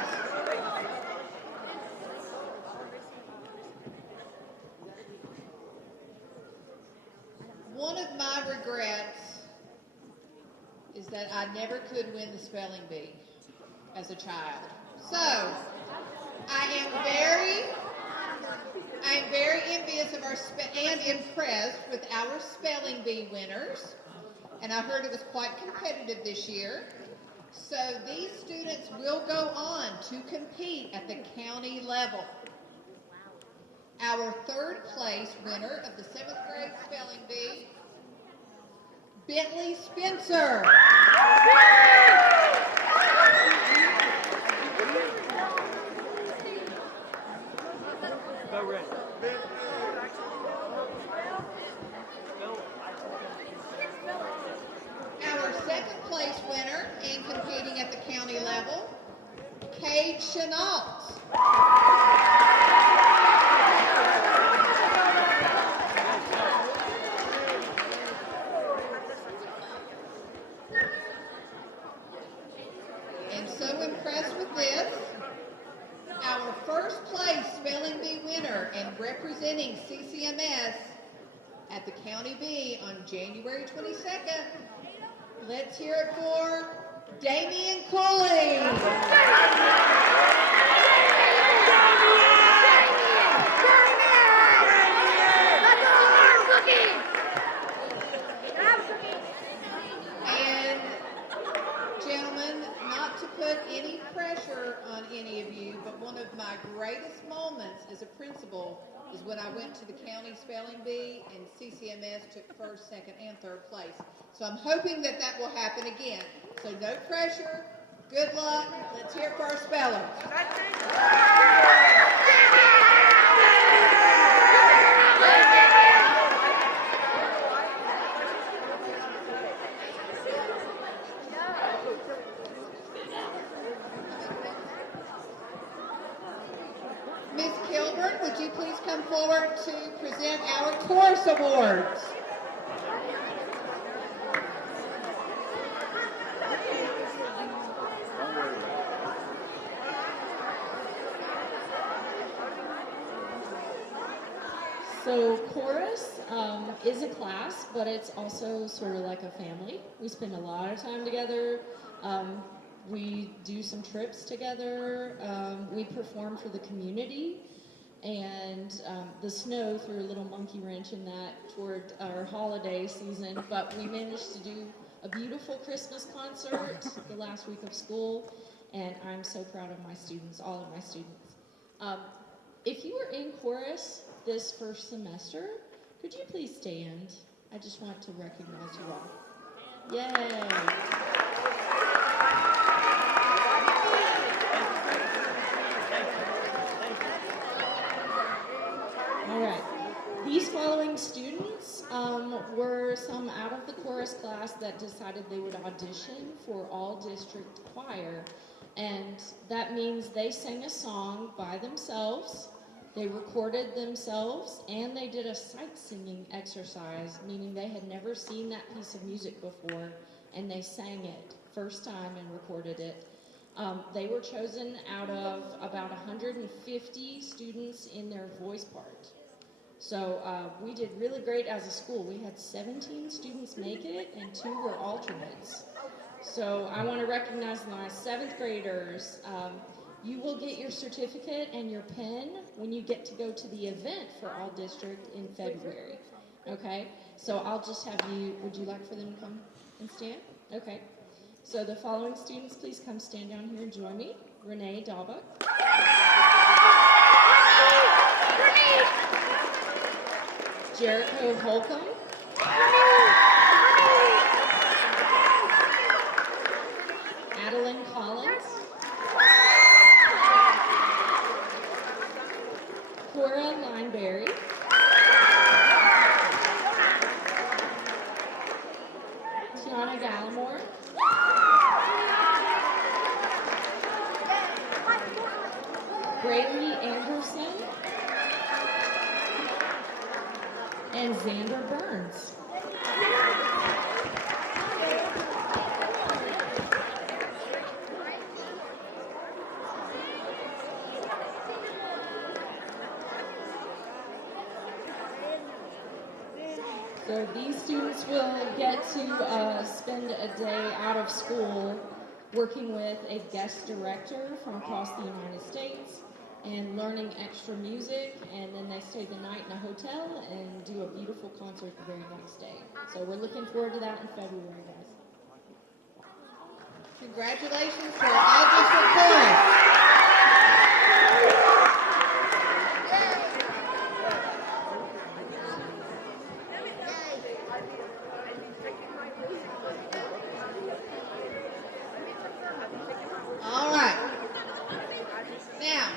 One of my regrets is that I never could win the spelling bee as a child. So, I am very envious of and impressed with our spelling bee winners, and I heard it was quite competitive this year. So these students will go on to compete at the county level. Our third place winner of the 7th grade spelling bee, Bentley Spencer. Our second place winner and competing at the county level, Cade Chenault. And so impressed with this, our first place spelling bee winner and representing CCMS at the County Bee on January 22nd. Let's hear it for Damian Cooley. And gentlemen, not to put any pressure on any of you, but one of my greatest moments as a principal is when I went to the county spelling bee and CCMS took first, second, and third place. So I'm hoping that that will happen again. So no pressure. Good luck. Let's hear it for our spellers. Ms. Kilburn, would you please come forward to present our chorus awards? So chorus is a class, but it's also sort of like a family. We spend a lot of time together. We do some trips together. We perform for the community. And the snow threw a little monkey wrench in that toward our holiday season. But we managed to do a beautiful Christmas concert the last week of school. And I'm so proud of my students, all of my students. If you were in chorus this first semester, could you please stand? I just want to recognize you all. Yay! All right. These following students were some out of the chorus class that decided they would audition for all district choir. And that means they sang a song by themselves. They recorded themselves, and they did a sight singing exercise, meaning they had never seen that piece of music before, and they sang it first time and recorded it. They were chosen out of about 150 students in their voice part. So we did really great as a school. We had 17 students make it, and 2 were alternates. So I want to recognize my 7th graders. You will get your certificate and your pen when you get to go to the event for All District in February. Okay? So I'll just have you, would you like for them to come and stand? Okay. So the following students, please come stand down here and join me. Renee Dahlbuck. Jericho Holcomb. Adeline Collins. Cora Lineberry. Tiana Gallimore. Braylee Anderson. And Xander Burns. So these students will get to spend a day out of school working with a guest director from across the United States and learning extra music, and then they stay the night in a hotel and do a beautiful concert the very next day. So we're looking forward to that in February, guys. Congratulations to our All District Chorus. All right. Now,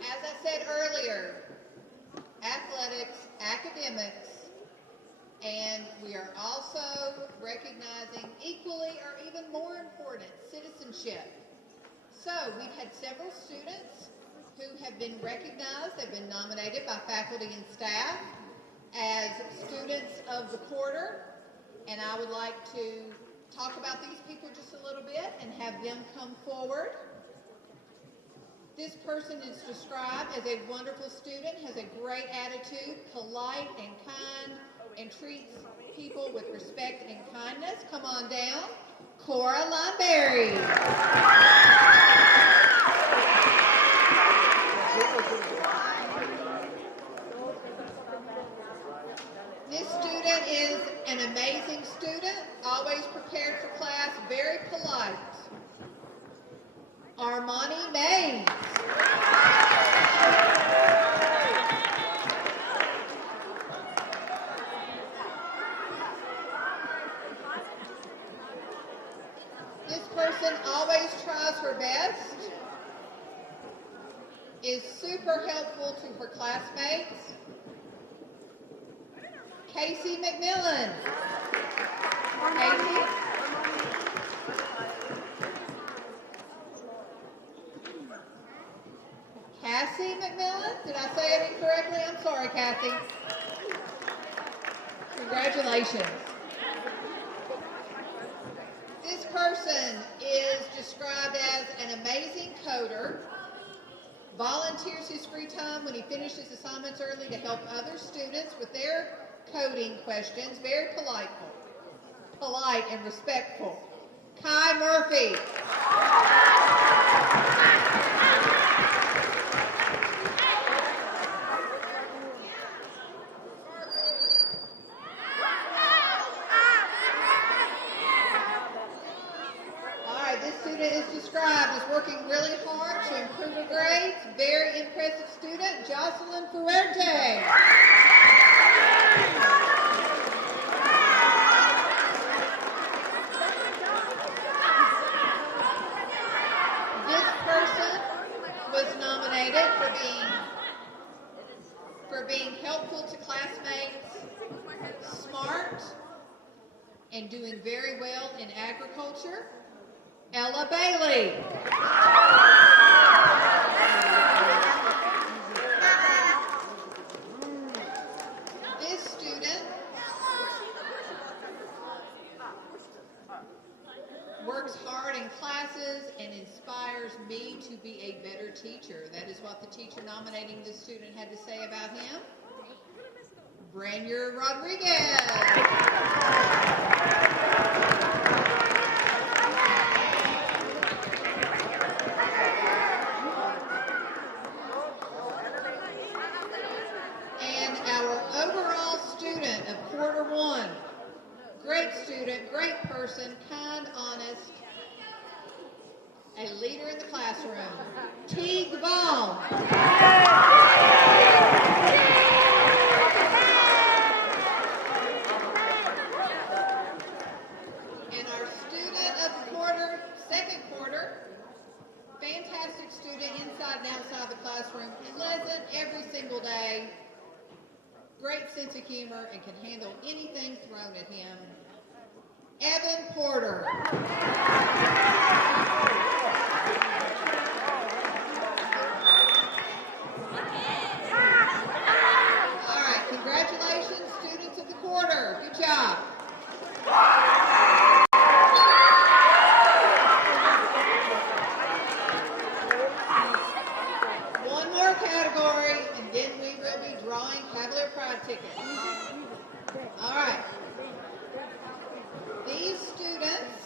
as I said earlier, athletics, academics, and we are also recognizing equally or even more important, citizenship. So we've had several students who have been recognized, they've been nominated by faculty and staff as students of the quarter, and I would like to talk about these people just a little bit and have them come forward. This person is described as a wonderful student, has a great attitude, polite and kind, and treats people with respect and kindness. Come on down. Cora Lineberry. This student is an amazing student, always prepared for class, very polite. Armani Mays. This person always tries her best, is super helpful to her classmates. Casey McMillan. Casey. Cassie McMillan. Did I say it incorrectly? I'm sorry, Cassie. Congratulations. This person is described as an amazing coder, volunteers his free time when he finishes assignments early to help other students with their coding questions, very polite and respectful. Kai Murphy. This student is described as working really hard to improve her grades. Very impressive student, Jocelyn Fuerte. This person was nominated for being helpful to classmates, smart, and doing very well in agriculture. Ella Bailey. This student works hard in classes and inspires me to be a better teacher. That is what the teacher nominating this student had to say about him. Branier Rodriguez. Quarter one. Great student, great person, kind, honest, a leader in the classroom. Teague Vaughn. And our student of the quarter, second quarter, fantastic student inside and outside the classroom, pleasant every single day. Great sense of humor and can handle anything thrown at him. Evan Porter. All right, congratulations, students of the quarter. Good job. One more category, and then we will be drawing Cavalier Pride tickets. All right. These students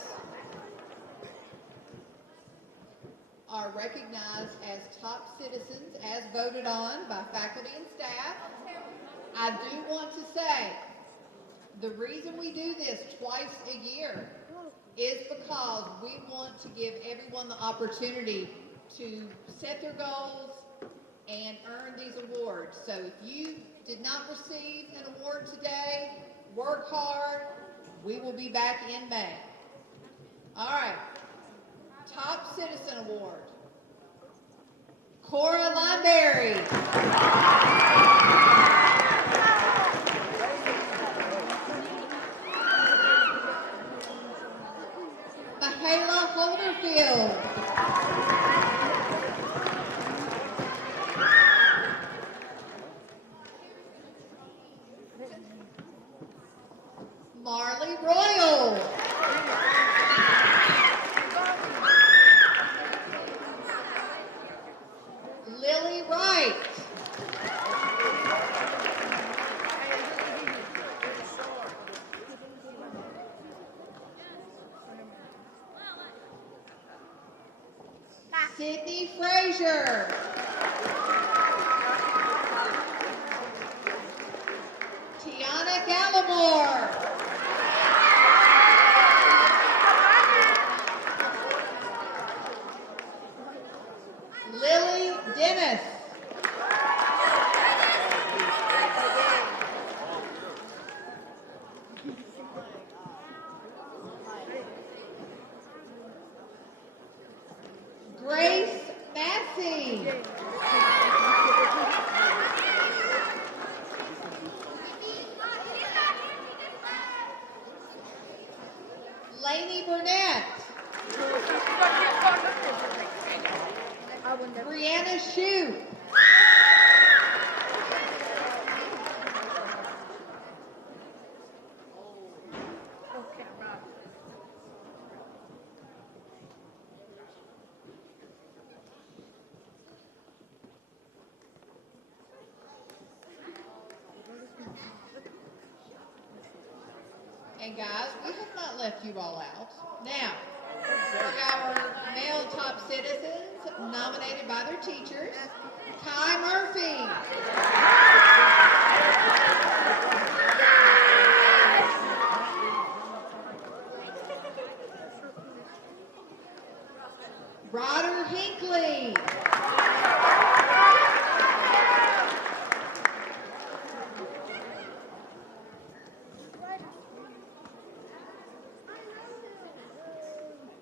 are recognized as top citizens as voted on by faculty and staff. I do want to say the reason we do this twice a year is because we want to give everyone the opportunity to set their goals and earn these awards. So if you did not receive an award today, work hard. We will be back in May. All right. Top Citizen Award. Cora Lineberry. Mahala Holderfield. Marley Royal. Lily Wright. Sydney Frazier. Tiana Gallimore. Lily Dennis. Grace Massey. Lainey Burnett. Brianna Shue. And guys, we have not left you all out. Now, for our male top citizens nominated by their teachers, Kai Murphy. Ryder Hinckley.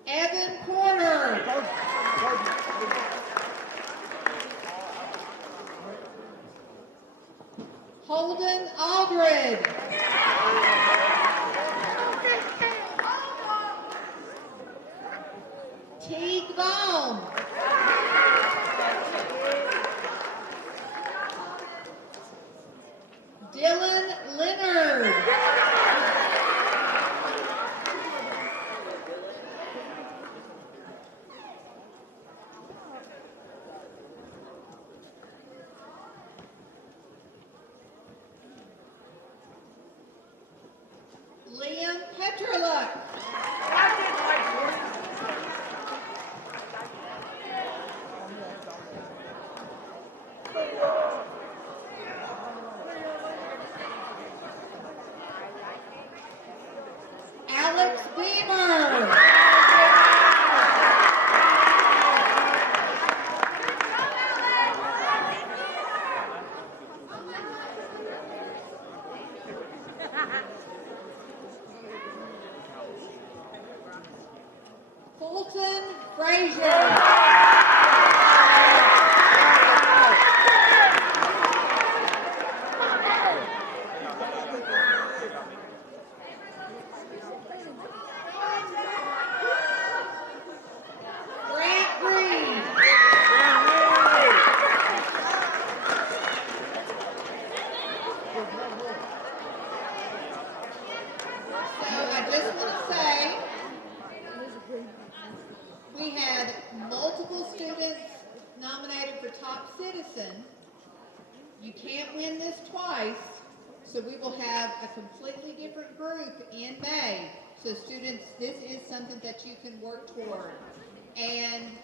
Evan Porter. Holden Aldred. Teague Vaughn. Dylan Leonard. Liam Petroluk. Alex Beamer. Fulton Frazier. Grant Green. So I just want to say, we had multiple students nominated for top citizen. You can't win this twice, so we will have a completely different group in May. So students, this is something that you can work toward. And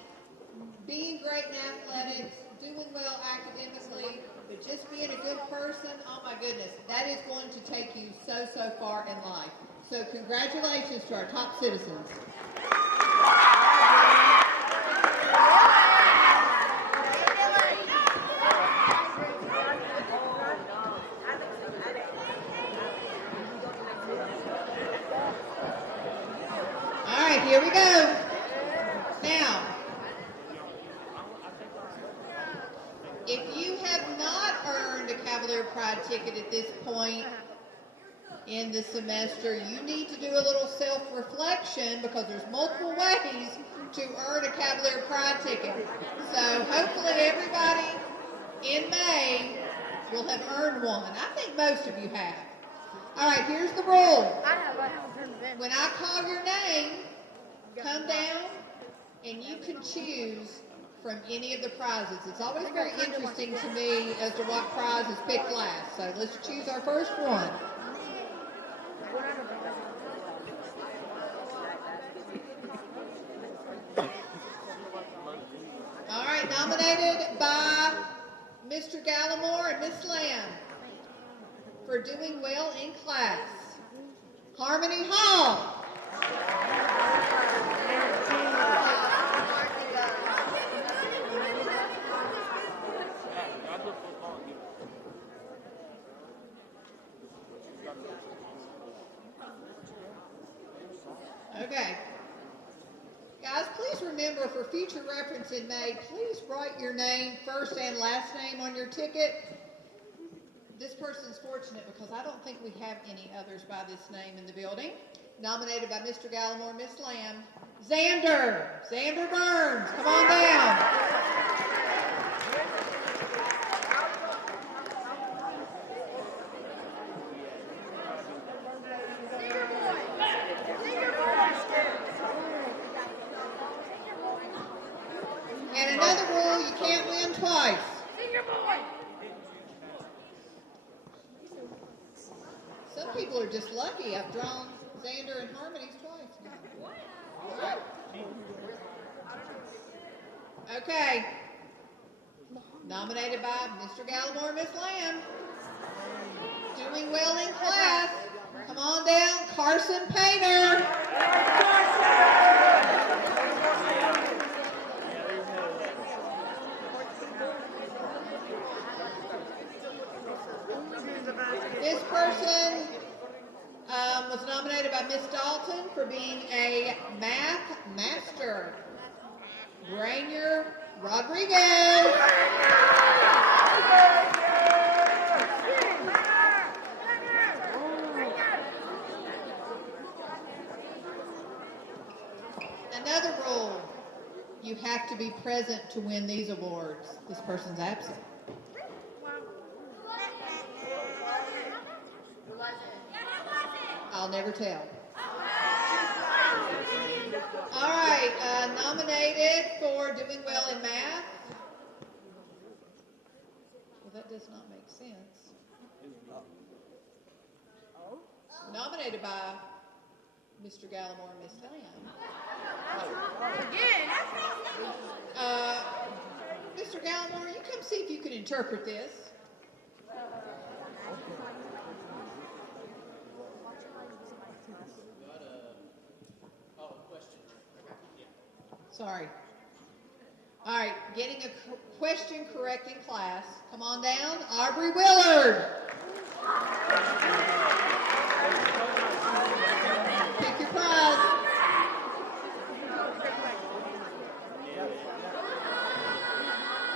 being great in athletics, doing well academically, but just being a good person, oh my goodness, that is going to take you so far in life. So congratulations to our top citizens. All right, here we go. Now, if you have not earned a Cavalier Pride ticket at this point in the semester, you need to do a little self-reflection because there's multiple ways to earn a Cavalier Pride ticket. So hopefully everybody in May will have earned one. I think most of you have. All right, here's the rule. When I call your name, come down and you can choose from any of the prizes. It's always very interesting to me as to what prize is picked last. So let's choose our first one. All right, nominated by Mr. Gallimore and Miss Lamb for doing well in class. Harmony Hall. Okay. Guys, please remember for future reference in May, please write your name, first and last name on your ticket. This person's fortunate because I don't think we have any others by this name in the building. Nominated by Mr. Gallimore, Miss Lamb, Xander Burns, come on down. And another rule, you can't win twice. Some people are just lucky. I've drawn Xander and Harmony's twice now. Okay. Nominated by Mr. Gallimore, Miss Lamb. Doing well in class. Come on down, Carson Painter. This person was nominated by Miss Dalton for being a math master. Brainier Rodriguez. Another rule, you have to be present to win these awards. This person's absent. I'll never tell. All right, nominated for doing well in math. Well, that does not make sense. Nominated by Mr. Gallimore and Miss Lamb. Mr. Gallimore, you come see if you can interpret this. Sorry. All right, getting a question correct in class. Come on down, Aubrey Willard. Pick your prize.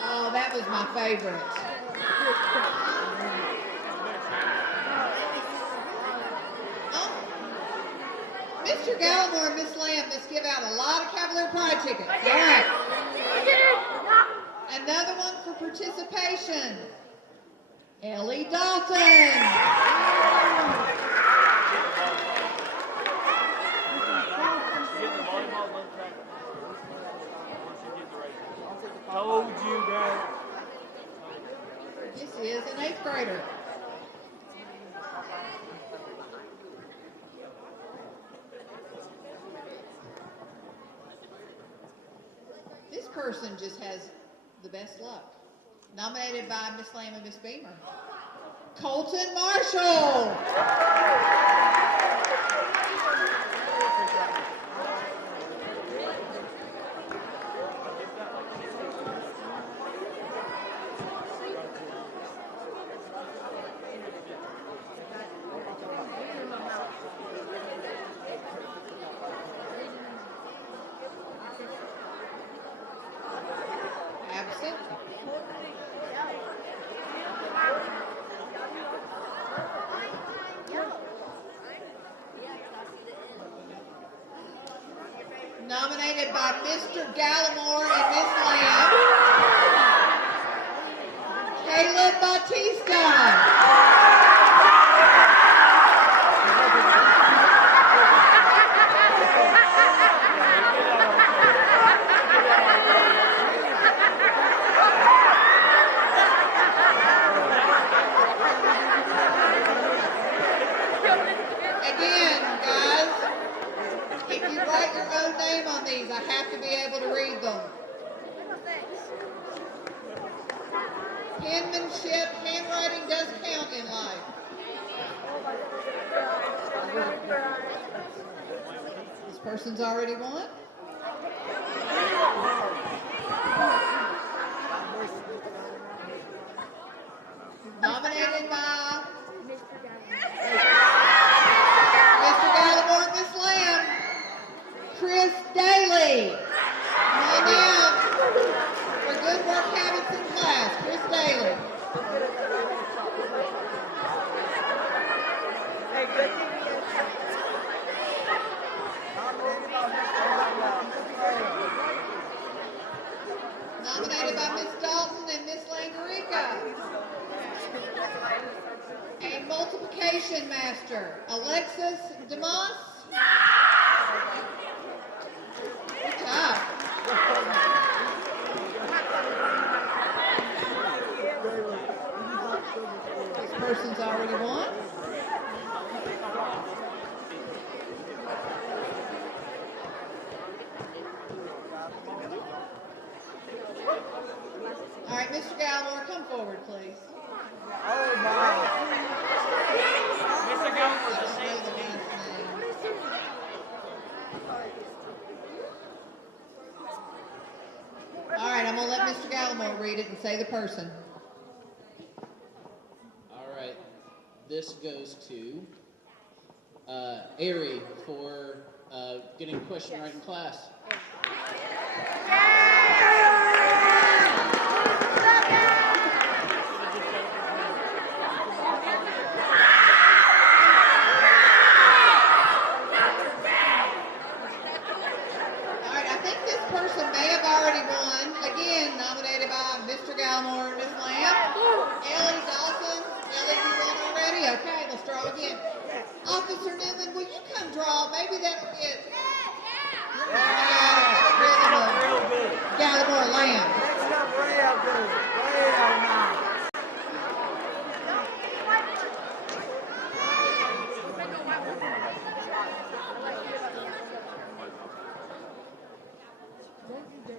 Oh, that was my favorite. Mr. Gallimore and Miss Lamb must give out a lot of Cavalier Pride tickets. All right. Another one for participation. Ellie Dalton. Told you that. This is an 8th grader. This person just has the best luck. Nominated by Miss Lamb and Miss Beamer. Colton Marshall. Absent. Nominated by Mr. Gallimore and Miss Lamb. Caleb Bautista. Again, guys, if you write your own name on these, I have to be able to read them. Penmanship, handwriting does count in life. This person's already won. Nominated by Mr. Gallimore and Miss Lamb, Chris Daly. Come on down for good work habits in class, Chris Daly. Nominated by Miss Dalton and Miss Langarica. A multiplication master, Alexis DeMoss. Good job. This person's already won. All right, Mr. Gallimore, come forward, please. Mr. Gilmore, just say the name. All right, I'm going to let Mr. Gallimore read it and say the person. All right. This goes to Ari for getting a question right in class. All right, I think this person may have already won. Again, nominated by Mr. Gallimore and Ms. Lamb. Ellie Dawson. Ellie, you won already? Okay, let's draw again. Officer Newman, will you come draw? Maybe that'll get Real good. Gallimore Lamb. Next up, real good. Real nice.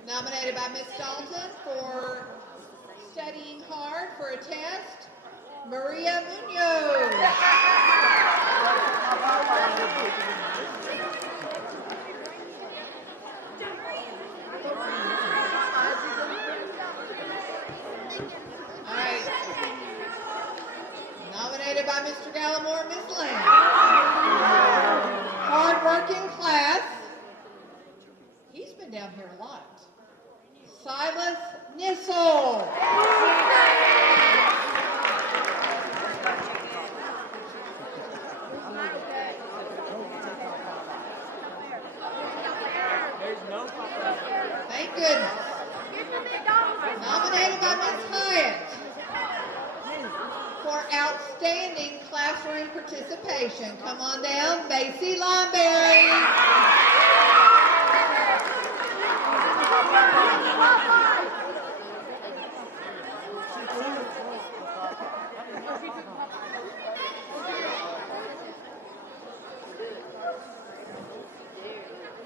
Nominated by Ms. Dalton for studying hard for a test, Maria Munoz. All right. Nominated by Mr. Gallimore, Ms. Lamb. Hard-working class. He's been down here a lot. Silas Nissel. Thank goodness. Nominated by Ms. Hyatt for outstanding classroom participation. Come on down, Macy Lineberry.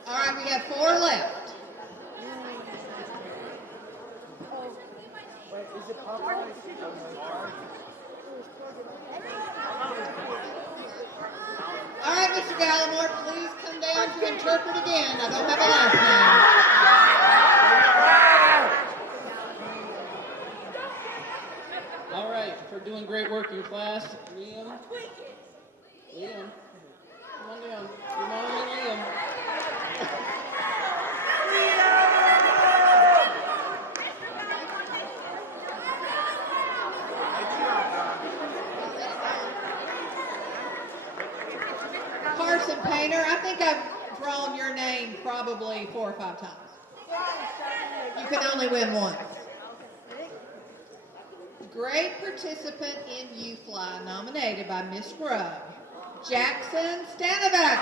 All right, we have 4 left. All right, Mr. Gallimore, please come down to interpret again. I don't have a last name. All right, for doing great work in class, Liam. Liam, come on down. Your mom and Liam. Carson Painter, I think I've drawn your name probably 4 or 5 times. You can only win once. Great participant in U-Fly, nominated by Miss Grubb, Jackson Stanovic.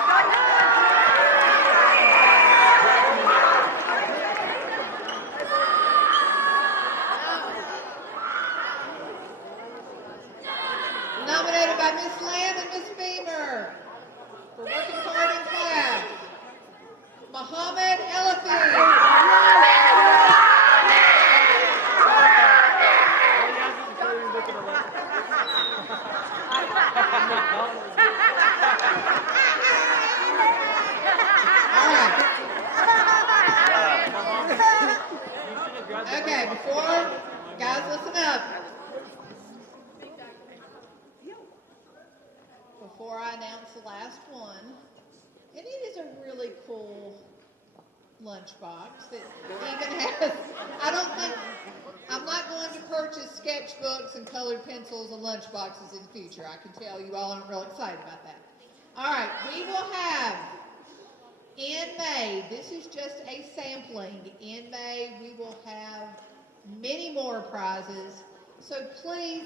Nominated by Miss Lamb and Miss Beamer for working hard in class, Muhammad Okay, before, guys, listen up. Before I announce the last one, and it is a really cool lunchbox that even has, I'm not going to purchase sketchbooks and colored pencils and lunchboxes in the future. I can tell you all aren't real excited about that. All right, we will have, in May, this is just a sampling. In May, we will have many more prizes. So please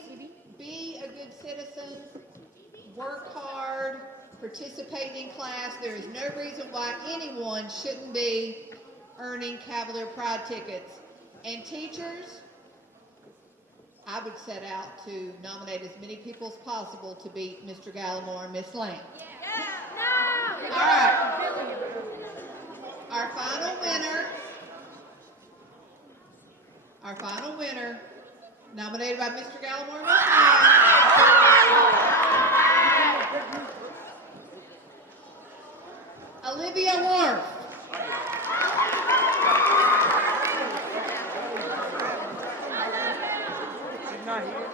be a good citizen, work hard, participate in class. There is no reason why anyone shouldn't be earning Cavalier Pride tickets. And teachers, I would set out to nominate as many people as possible to beat Mr. Gallimore and Miss Lamb. All right. Our final winner Our final winner, nominated by Mr. Gallimore, Olivia Worf. She's not here.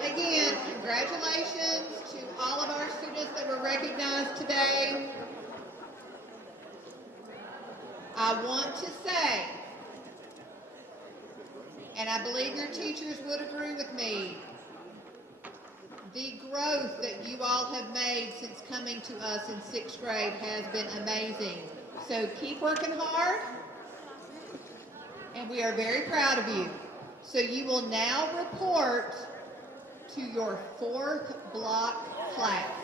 Again, congratulations to all of our students that were recognized today. I want to say, and I believe your teachers would agree with me, the growth that you all have made since coming to us in 6th grade has been amazing. So keep working hard, and we are very proud of you. So you will now report to your 4th block class.